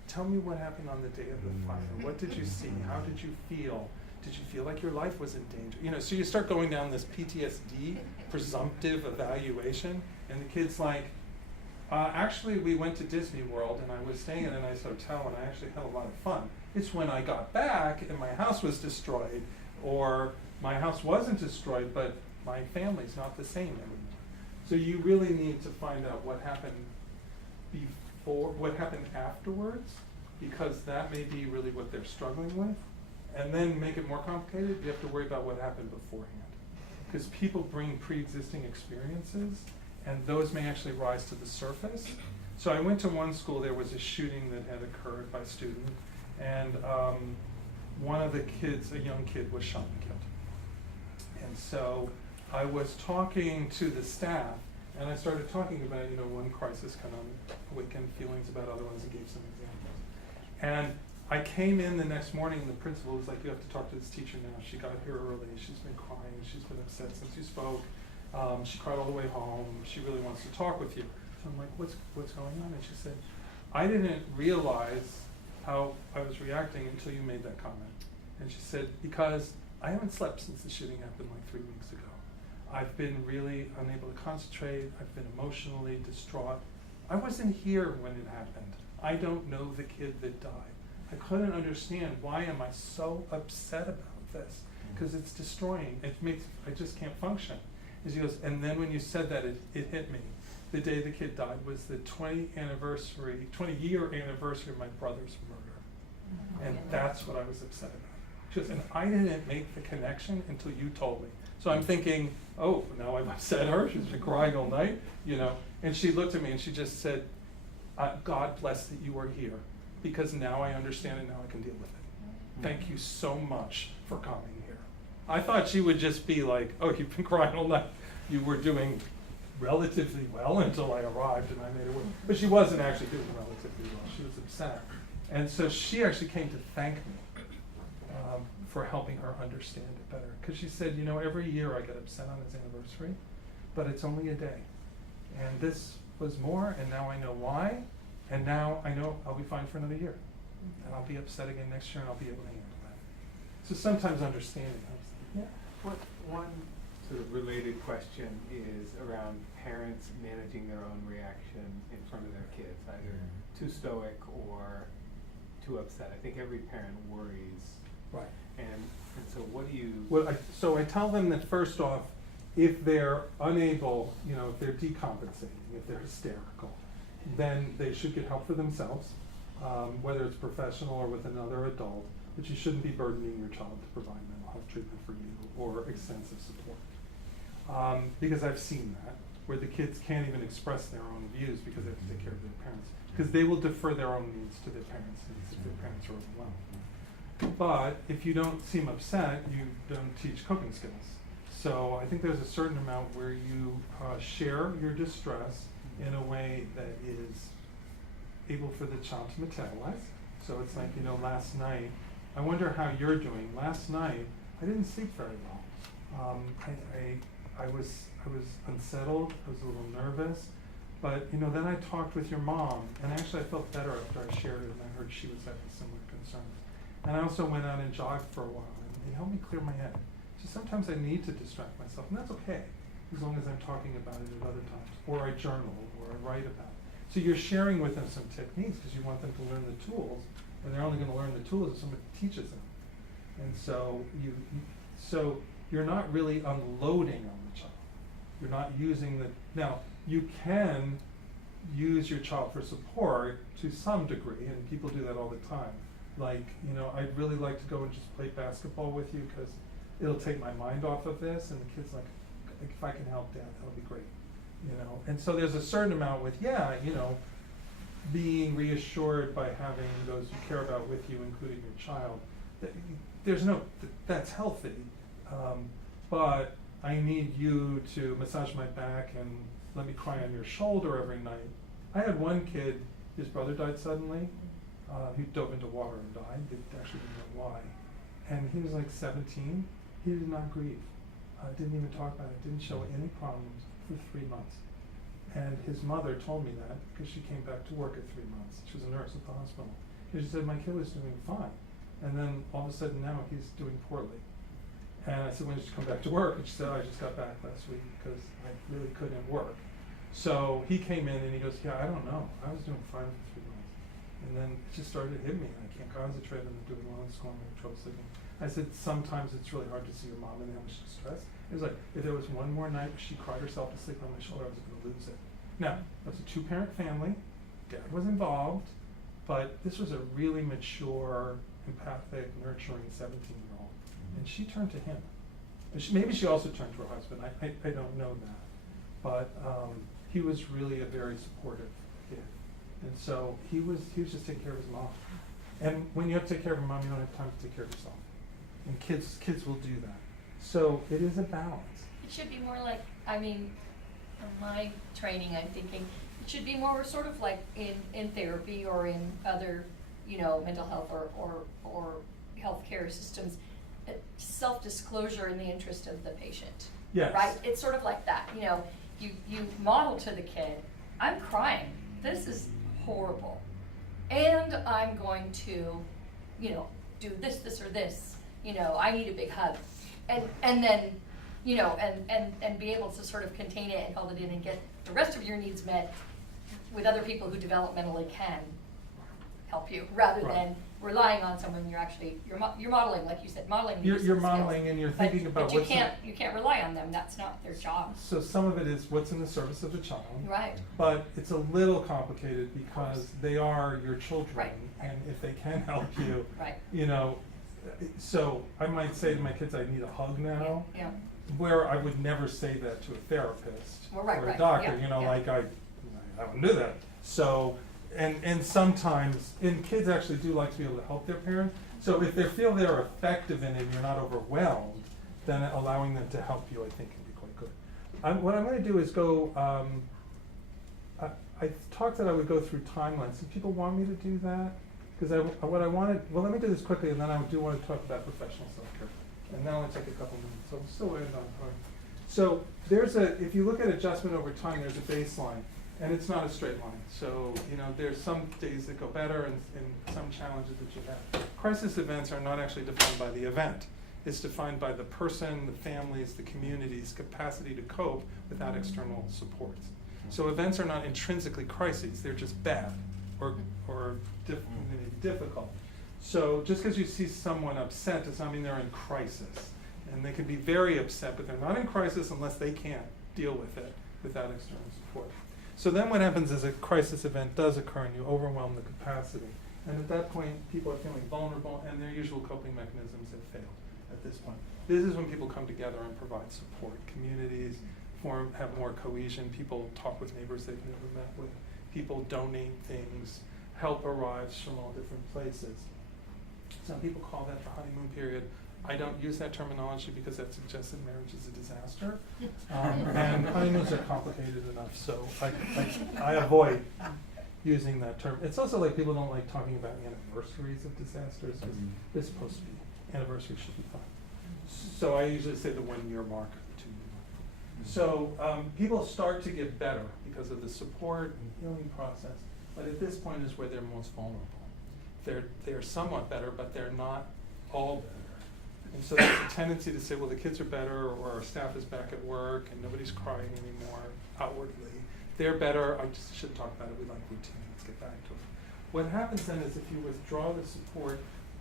tell me what happened on the day of the fire. What did you see? How did you feel? Did you feel like your life was in danger? You know, so you start going down this PTSD presumptive evaluation, and the kid's like, Actually, we went to Disney World, and I was staying in a nice hotel, and I actually had a lot of fun. It's when I got back and my house was destroyed, or my house wasn't destroyed, but my family's not the same anymore. So you really need to find out what happened before, what happened afterwards, because that may be really what they're struggling with. And then make it more complicated, you have to worry about what happened beforehand. Because people bring pre-existing experiences, and those may actually rise to the surface. So I went to one school, there was a shooting that had occurred by a student, and one of the kids, a young kid, was shot and killed. And so I was talking to the staff, and I started talking about, one crisis can awaken feelings about other ones, and gave some examples. And I came in the next morning, and the principal was like, you have to talk to this teacher now. She got here early, she's been crying, she's been upset since you spoke. She cried all the way home, she really wants to talk with you. So I'm like, what's going on? And she said, I didn't realize how I was reacting until you made that comment. And she said, because I haven't slept since the shooting happened like 3 weeks ago. I've been really unable to concentrate, I've been emotionally distraught. I wasn't here when it happened. I don't know the kid that died. I couldn't understand, why am I so upset about this? Because it's destroying, I just can't function. And she goes, and then when you said that, it hit me. The day the kid died was the 20-year anniversary of my brother's murder. And that's what I was upset about. She goes, and I didn't make the connection until you told me. So I'm thinking, oh, now I've upset her, she's been crying all night, And she looked at me and she just said, God bless that you are here, because now I understand and now I can deal with it. Thank you so much for coming here. I thought she would just be like, oh, you've been crying all night. You were doing relatively well until I arrived and I made it work. But she wasn't actually doing relatively well. She was upset. And so she actually came to thank me for helping her understand it better. Because she said, every year I get upset on his anniversary, but it's only a day. And this was more, and now I know why, and now I know I'll be fine for another year. And I'll be upset again next year, and I'll be able to handle that. So sometimes understanding helps. Yeah. One sort of related question is around parents managing their own reaction in front of their kids, either too stoic or too upset. I think every parent worries. Right. And so what do you... Well, so I tell them that first off, if they're unable, if they're decompensating, if they're hysterical, then they should get help for themselves, whether it's professional or with another adult, but you shouldn't be burdening your child to provide mental health treatment for you or extensive support. Because I've seen that, where the kids can't even express their own views because they have to take care of their parents. Because they will defer their own needs to their parents' needs if their parents are overwhelmed. But if you don't seem upset, you don't teach coping skills. So I think there's a certain amount where you share your distress in a way that is able for the child to metabolize. So it's like, last night, I wonder how you're doing. Last night, I didn't sleep very well. I was unsettled, I was a little nervous, but then I talked with your mom, and actually I felt better after I shared it, and I heard she was having similar concerns. And I also went out and jogged for a while, and it helped me clear my head. So sometimes I need to distract myself, and that's okay, as long as I'm talking about it at other times, or I journal, or I write about it. So you're sharing with them some techniques, because you want them to learn the tools, and they're only going to learn the tools if somebody teaches them. And so you're not really unloading on the child. You're not using now, you can use your child for support to some degree, and people do that all the time. Like, I'd really like to go and just play basketball with you because it'll take my mind off of this, and the kid's like, if I can help Dad, that'll be great. And so there's a certain amount with, being reassured by having those you care about with you, including your child. That's healthy. But I need you to massage my back and let me cry on your shoulder every night. I had one kid, his brother died suddenly. He dove into water and died. They actually didn't know why. And he was like 17. He did not grieve. Didn't even talk about it. Didn't show any problems for 3 months. And his mother told me that because she came back to work at 3 months. She was a nurse at the hospital. And she said, my kid was doing fine. And then all of a sudden now he's doing poorly. And I said, when did you come back to work? And she said, I just got back last week because I really couldn't work. So he came in and he goes, yeah, I don't know. I was doing fine for 3 months. And then it just started to hit me. I can't concentrate and I'm doing well in school and I'm having trouble sleeping. I said, sometimes it's really hard to see your mom in that much distress. It was like, if there was one more night she cried herself to sleep on my shoulder, I was going to lose it. Now, it was a 2-parent family. Dad was involved, but this was a really mature, empathic, nurturing 17-year-old. And she turned to him. And maybe she also turned to her husband. I don't know that. But he was really a very supportive kid. And so he was just taking care of his mom. And when you have to take care of your mom, you don't have time to take care of yourself. And kids will do that. So it is a balance. It should be more like, I mean, from my training, I'm thinking, it should be more sort of like in therapy or in other, mental health or healthcare systems, self-disclosure in the interest of the patient. Yes. Right? It's sort of like that, you model to the kid, I'm crying, this is horrible, and I'm going to, do this or this, I need a big hug, and then, and be able to sort of contain it and hold it in and get the rest of your needs met with other people who developmentally can help you, rather Right. than relying on someone you're modeling, like you said, modeling. You're skills. modeling and you're thinking about but you what's in- you can't rely on them. That's not their job. So some of it is what's in the service of the child. Right. But it's a little complicated because they are your children. Right. And if they can help you, Right. So I might say to my kids, I need a hug now. Yeah. Where I would never say that to a therapist Well, right, or a right, doctor, yeah, yeah. like I wouldn't do that. So, and sometimes, and kids actually do like to be able to help their parents. So if they feel they're effective in it and you're not overwhelmed, then allowing them to help you, I think, can be quite good. What I'm going to do is go, I talked that I would go through timelines. Do people want me to do that? Because what I wanted, well, let me do this quickly, and then I do want to talk about professional self-care. And that'll only take a couple minutes, so I'm still waiting on time. So if you look at adjustment over time, there's a baseline, and it's not a straight line. So, there's some days that go better and some challenges that you have. Crisis events are not actually defined by the event. It's defined by the person, the families, the community's capacity to cope without external supports. So events are not intrinsically crises, they're just bad or difficult. So just because you see someone upset does not mean they're in crisis. And they can be very upset, but they're not in crisis unless they can't deal with it without external support. So then what happens is a crisis event does occur and you overwhelm the capacity. And at that point, people are feeling vulnerable and their usual coping mechanisms have failed at this point. This is when people come together and provide support. Communities have more cohesion. People talk with neighbors they've never met with. People donate things. Help arrives from all different places. Some people call that the honeymoon period. I don't use that terminology because that suggests that marriage is a disaster. And honeymoons are complicated enough, so I avoid using that term. It's also like people don't like talking about anniversaries of disasters because they're supposed to be, anniversaries should be fun. So I usually say the 1-year mark, the 2-year mark. So people start to get better because of the support and healing process, but at this point is where they're most vulnerable. They're somewhat better, but they're not all better. And so there's a tendency to say, well, the kids are better, or our staff is back at work, and nobody's crying anymore outwardly. They're better, I just shouldn't talk about it, we like routine, let's get back to it. What happens then is if you withdraw the support,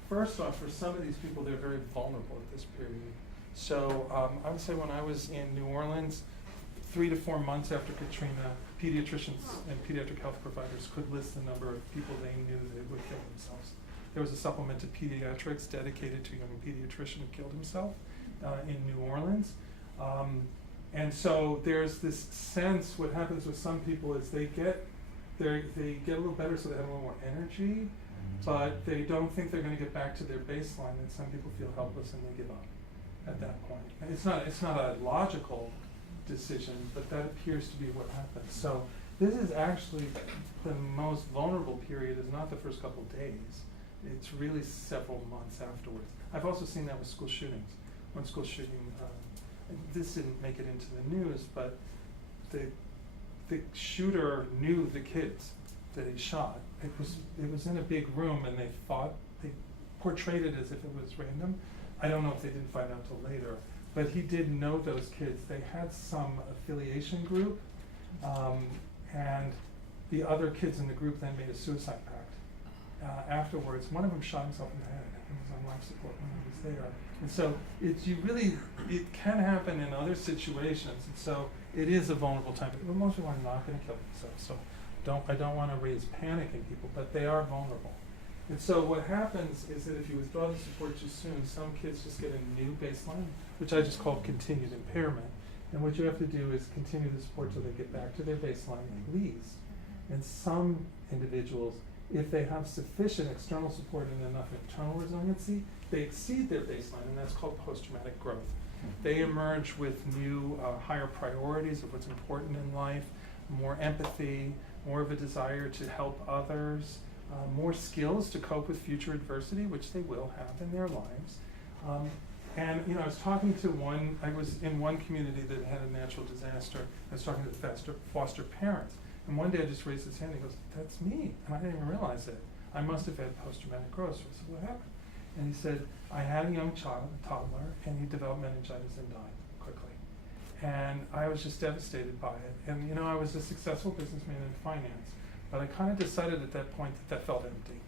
first off, for some of these people, they're very vulnerable at this period. So I would say when I was in New Orleans, 3 to 4 months after Katrina, pediatricians and pediatric health providers could list the number of people they knew that would kill themselves. There was a supplement to pediatrics dedicated to a young pediatrician who killed himself in New Orleans. And so there's this sense, what happens with some people is they get a little better, so they have a little more energy, but they don't think they're going to get back to their baseline, and some people feel helpless and they give up at that point. And it's not a logical decision, but that appears to be what happens. So this is actually the most vulnerable period, is not the first couple of days. It's really several months afterwards. I've also seen that with school shootings. One school shooting, this didn't make it into the news, but the shooter knew the kids that he shot. It was in a big room, and they portrayed it as if it was random. I don't know if they didn't find out till later, but he did know those kids. They had some affiliation group, And the other kids in the group then made a suicide pact. Afterwards, one of them shot himself in the head and was on life support when he was there. And so it can happen in other situations, and so it is a vulnerable time. But most people are not going to kill themselves, so I don't want to raise panic in people, but they are vulnerable. And so what happens is that if you withdraw the support too soon, some kids just get a new baseline, which I just call continued impairment. And what you have to do is continue the support till they get back to their baseline at least. And some individuals, if they have sufficient external support and enough internal resiliency, they exceed their baseline, and that's called post-traumatic growth. They emerge with new, higher priorities of what's important in life, more empathy, more of a desire to help others, more skills to cope with future adversity, which they will have in their lives. And I was talking to I was in one community that had a natural disaster. I was talking to the foster parents. And one day I just raised his hand and he goes, "That's me." And I didn't even realize it. I must have had post-traumatic growth. So I said, "What happened?" And he said, "I had a young child, a toddler, and he developed meningitis and died quickly." And I was just devastated by it. And I was a successful businessman in finance, but I kind of decided at that point that felt empty.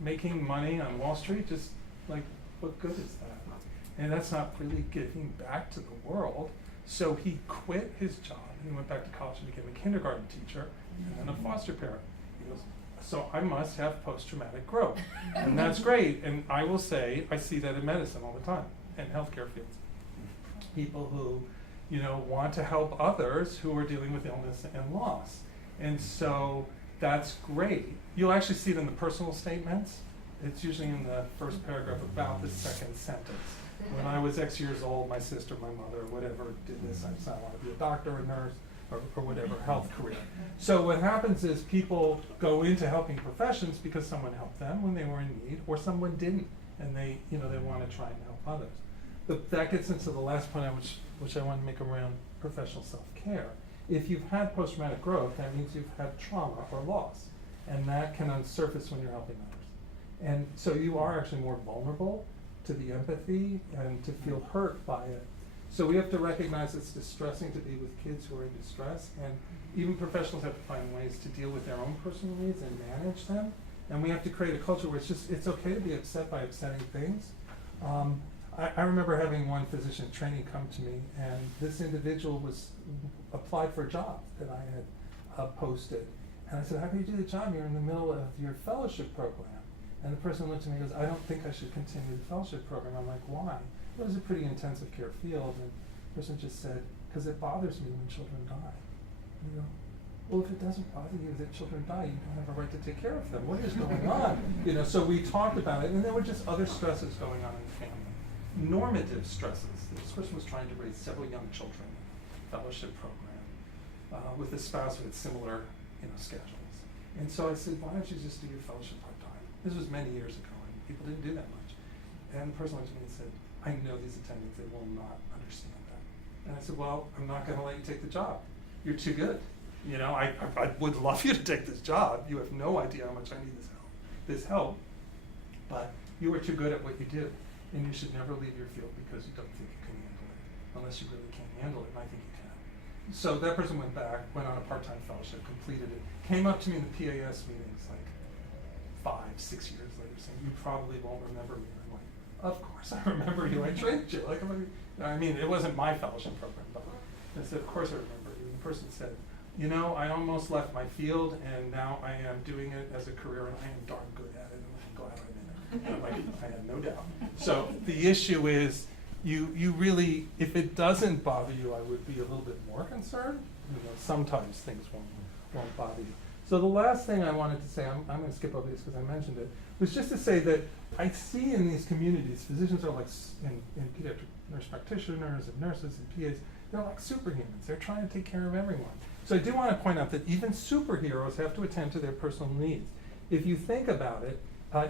Making money on Wall Street, just like, what good is that? And that's not really giving back to the world. So he quit his job. He went back to college and became a kindergarten teacher and then a foster parent. He goes, "So I must have post-traumatic growth." And that's great. And I will say, I see that in medicine all the time, in healthcare fields. People who, want to help others who are dealing with illness and loss. And so that's great. You'll actually see it in the personal statements. It's usually in the first paragraph, about the second sentence. When I was X years old, my sister, my mother, whatever, did this. I decided I want to be a doctor, a nurse, or whatever, health career. So what happens is people go into helping professions because someone helped them when they were in need, or someone didn't, and they want to try and help others. But that gets into the last point, which I want to make around professional self-care. If you've had post-traumatic growth, that means you've had trauma or loss, and that can surface when you're helping others. And so you are actually more vulnerable to the empathy and to feel hurt by it. So we have to recognize it's distressing to be with kids who are in distress, and even professionals have to find ways to deal with their own personal needs and manage them. And we have to create a culture where it's okay to be upset by upsetting things. I remember having one physician training come to me, and this individual applied for a job that I had posted. And I said, "How can you do the job? You're in the middle of your fellowship program." And the person looked at me and goes, "I don't think I should continue the fellowship program." I'm like, "Why?" It was a pretty intensive care field. And the person just said, "Because it bothers me when children die." And you go, "Well, if it doesn't bother you that children die, you don't have a right to take care of them. What is going on?" So we talked about it, and there were just other stresses going on in the family. Normative stresses. This person was trying to raise several young children in a fellowship program with a spouse who had similar schedules. And so I said, "Why don't you just do your fellowship part-time?" This was many years ago, and people didn't do that much. And the person looked at me and said, "I know these attendings, they will not understand that." And I said, "Well, I'm not going to let you take the job. You're too good. I would love you to take this job. You have no idea how much I need this help. But you are too good at what you do, and you should never leave your field because you don't think you can handle it, unless you really can handle it, and I think you can." So that person went back, went on a part-time fellowship, completed it, came up to me in the PAS meetings like 5-6 years later saying, "You probably won't remember me." And I'm like, "Of course I remember you. I trained you." It wasn't my fellowship program, but I said, "Of course I remember you." And the person said, "I almost left my field, and now I am doing it as a career, and I am darn good at it, and I'm glad I'm in it." And I'm like, "I have no doubt." So the issue is, you really, if it doesn't bother you, I would be a little bit more concerned. Sometimes things won't bother you. So the last thing I wanted to say, I'm going to skip over this because I mentioned it, was just to say that I see in these communities, physicians are like, in pediatric nurse practitioners and nurses and PAs, they're like superhumans. They're trying to take care of everyone. So I do want to point out that even superheroes have to attend to their personal needs. If you think about it,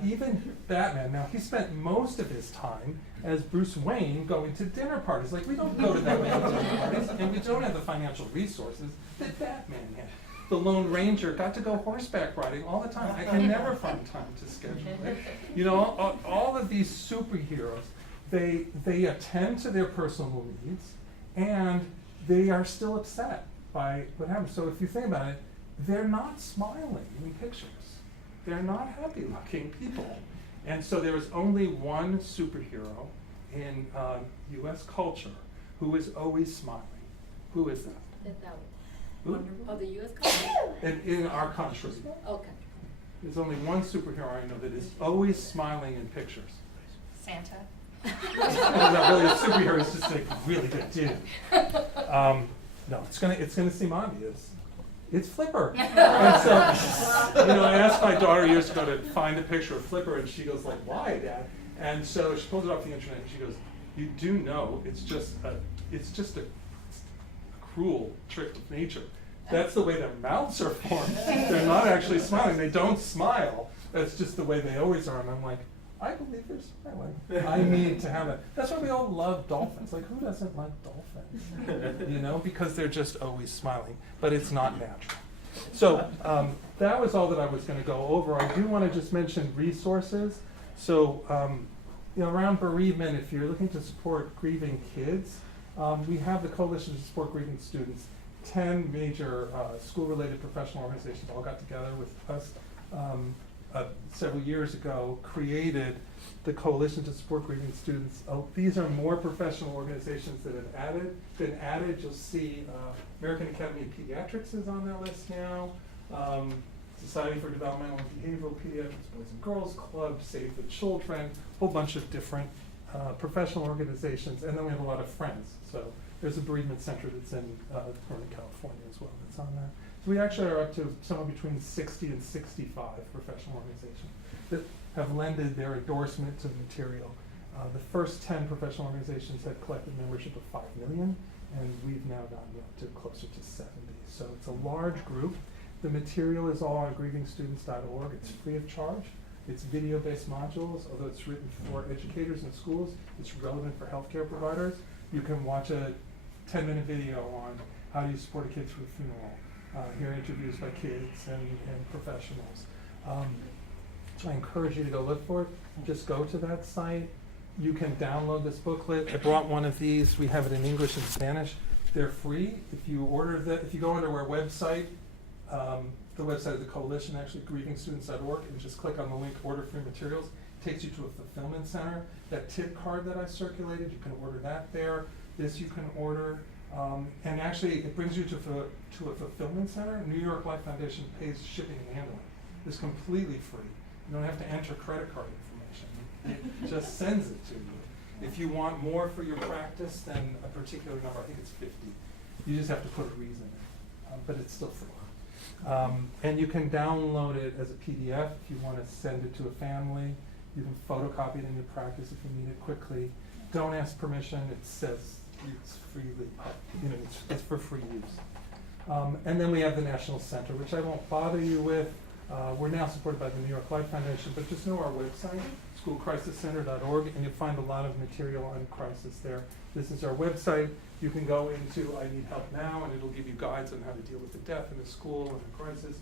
even Batman, now he spent most of his time as Bruce Wayne going to dinner parties. Like, we don't go to that many dinner parties, and we don't have the financial resources that Batman had. The Lone Ranger got to go horseback riding all the time. I can never find time to schedule it. All of these superheroes, they attend to their personal needs, and they are still upset by what happens. So if you think about it, they're not smiling in pictures. They're not happy-looking people. And so there is only one superhero in U.S. culture who is always smiling. Who is that? Who? Oh, the US culture? In our country. Okay. There's only one superhero I know that is always smiling in pictures. Santa. He's not really a superhero, he's just a really good dude. No, it's gonna seem obvious. It's Flipper. And so, I asked my daughter years ago to find a picture of Flipper, and she goes like, "Why, Dad?" And so she pulls it off the internet, and she goes, "You do know it's just a cruel trick of nature. That's the way their mouths are formed. They're not actually smiling. They don't smile. That's just the way they always are." And I'm like, I believe they're smiling. I need to have it. That's why we all love dolphins. Like, who doesn't like dolphins? Because they're just always smiling. But it's not natural. So that was all that I was going to go over. I do want to just mention resources. So, around bereavement, if you're looking to support grieving kids, we have the Coalition to Support Grieving Students. 10 major school-related professional organizations all got together with us several years ago, created the Coalition to Support Grieving Students. These are more professional organizations that have been added. You'll see American Academy of Pediatrics is on that list now. Society for Developmental and Behavioral Pediatrics, Boys and Girls Club, Save the Children, a whole bunch of different professional organizations, and then we have a lot of friends. So there's a bereavement center that's in Northern California as well that's on there. So we actually are up to somewhere between 60 and 65 professional organizations that have lended their endorsement to the material. The first 10 professional organizations had collected membership of 5 million, and we've now gotten up to closer to 70. So it's a large group. The material is all on grievingstudents.org. It's free of charge. It's video-based modules, although it's written for educators in schools. It's relevant for healthcare providers. You can watch a 10-minute video on how do you support a kid through a funeral, hear interviews by kids and professionals. So I encourage you to go look for it. Just go to that site. You can download this booklet. I brought one of these. We have it in English and Spanish. They're free. If you go onto our website, the website of the coalition, actually grievingstudents.org, and just click on the link Order Free Materials, it takes you to a fulfillment center. That tip card that I circulated, you can order that there. This you can order. And actually, it brings you to a fulfillment center. New York Life Foundation pays shipping and handling. It's completely free. You don't have to enter credit card information. It just sends it to you. If you want more for your practice than a particular number, I think it's 50. You just have to put a reason in, but it's still free. And you can download it as a PDF if you want to send it to a family. You can photocopy it in your practice if you need it quickly. Don't ask permission. It says it's freely, it's for free use. And then we have the National Center, which I won't bother you with. We're now supported by the New York Life Foundation, but just know our website, schoolcrisiscenter.org, and you'll find a lot of material on crisis there. This is our website. You can go into I Need Help Now, and it'll give you guides on how to deal with the death in the school and the crisis.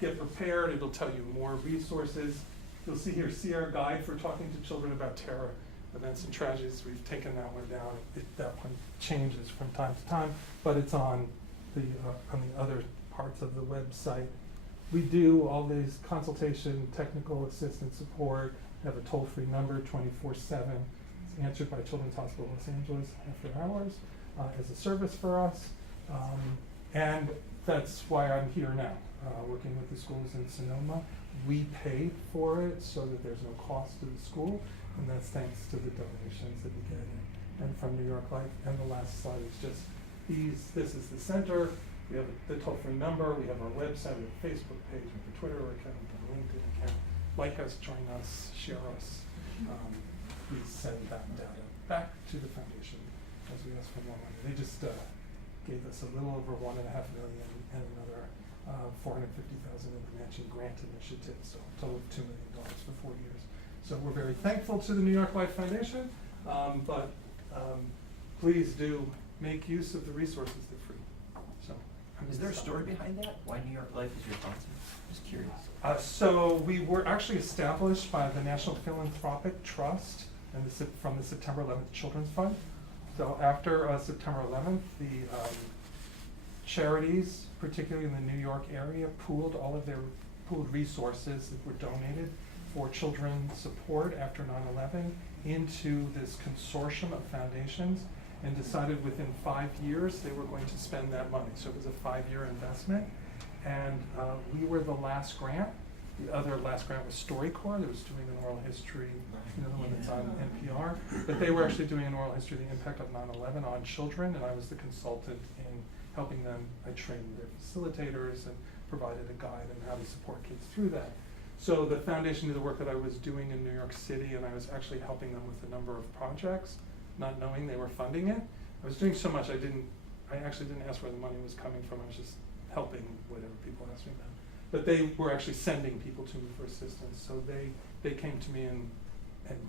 Get prepared. It'll tell you more resources. You'll see here, see our guide for talking to children about terror events and tragedies. We've taken that one down. That one changes from time to time, but it's on the other parts of the website. We do all these consultation, technical assistance support. We have a toll-free number, 24/7. It's answered by Children's Hospital Los Angeles after hours as a service for us. And that's why I'm here now, working with the schools in Sonoma. We pay for it so that there's no cost to the school, and that's thanks to the donations that we get and from New York Life. And the last slide is just these. This is the center. We have the toll-free number. We have our website. We have a Facebook page. We have a Twitter account. We have a LinkedIn account. Like us, join us, share us. Please send that data back to the foundation as we ask for more money. They just gave us a little over $1.5 million and another $450,000 in the matching grant initiative. So a total of $2 million for 4 years. So we're very thankful to the New York Life Foundation, but please do make use of the resources. They're free. So, is there a story behind that? Why New York Life is your sponsor? Just curious. So we were actually established by the National Philanthropic Trust and from the September 11th Children's Fund. So after September 11th, the charities, particularly in the New York area, pooled all of their pooled resources that were donated for children's support after 9/11 into this consortium of foundations, and decided within 5 years they were going to spend that money. So it was a 5-year investment, and we were the last grant. The other last grant was StoryCorps, that was doing an oral history, you know, the one that's on NPR. But they were actually doing an oral history of the impact of 9/11 on children, and I was the consultant in helping them. I trained their facilitators and provided a guide on how to support kids through that. So the foundation did the work that I was doing in New York City, and I was actually helping them with a number of projects, not knowing they were funding it. I was doing so much I actually didn't ask where the money was coming from. I was just helping whatever people asked me about. But they were actually sending people to me for assistance. So they came to me and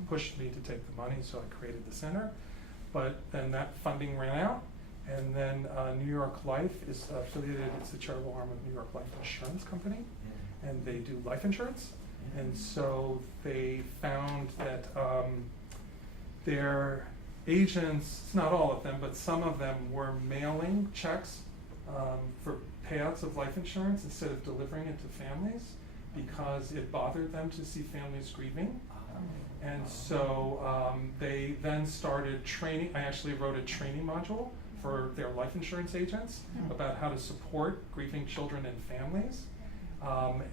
pushed me to take the money, so I created the center. But then that funding ran out, and then New York Life is affiliated, it's the charitable arm of New York Life Insurance Company, and they do life insurance. And so they found that their agents, it's not all of them, but some of them were mailing checks for payouts of life insurance instead of delivering it to families, because it bothered them to see families grieving. And so they then started training. I actually wrote a training module for their life insurance agents about how to support grieving children and families.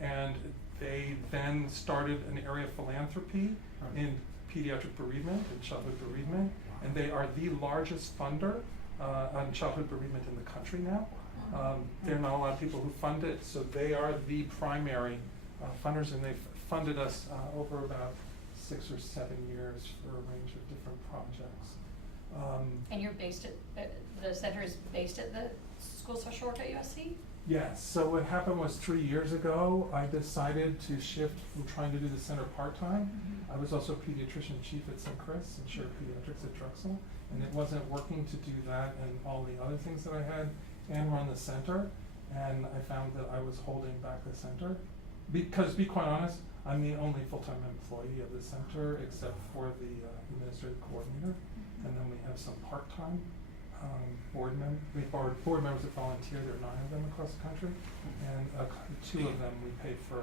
And they then started an area of philanthropy in pediatric bereavement and childhood bereavement. And they are the largest funder on childhood bereavement in the country now. There are not a lot of people who fund it, so they are the primary funders, and they've funded us over about 6 or 7 years for a range of different projects. And you're based at, the center is based at the School of Social Work at USC? Yes, so what happened was 3 years ago, I decided to shift from trying to do the center part-time. I was also pediatrician chief at St. Chris and shared pediatrics at Drexel, and it wasn't working to do that and all the other things that I had and run the center, and I found that I was holding back the center. Because, to be quite honest, I'm the only full-time employee of the center except for the administrative coordinator, and then we have some part-time board members that volunteer. There are 9 of them across the country, and 2 of them we pay for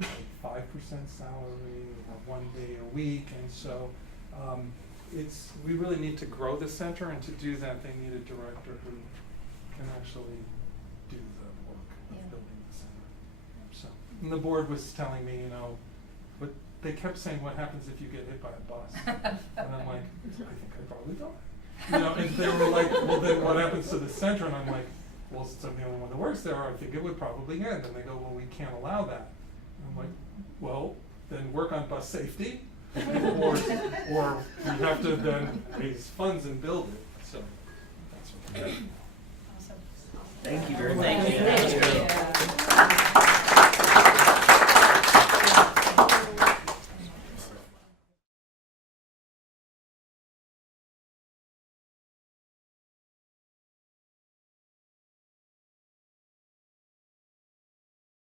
like 5% salary or 1 day a week, and so we really need to grow the center, and to do that they need a director who can actually do the work of building the center. So, and the board was telling me, you know, but they kept saying, what happens if you get hit by a bus? And I'm like, I think I probably don't. You know, and they were like, well, then what happens to the center? And I'm like, well, since I'm the only one that works there, I think it would probably end. And they go, well, we can't allow that. And I'm like, well, then work on bus safety, or we have to then raise funds and build it. So that's what we do. Awesome. Thank you very much. Thank you.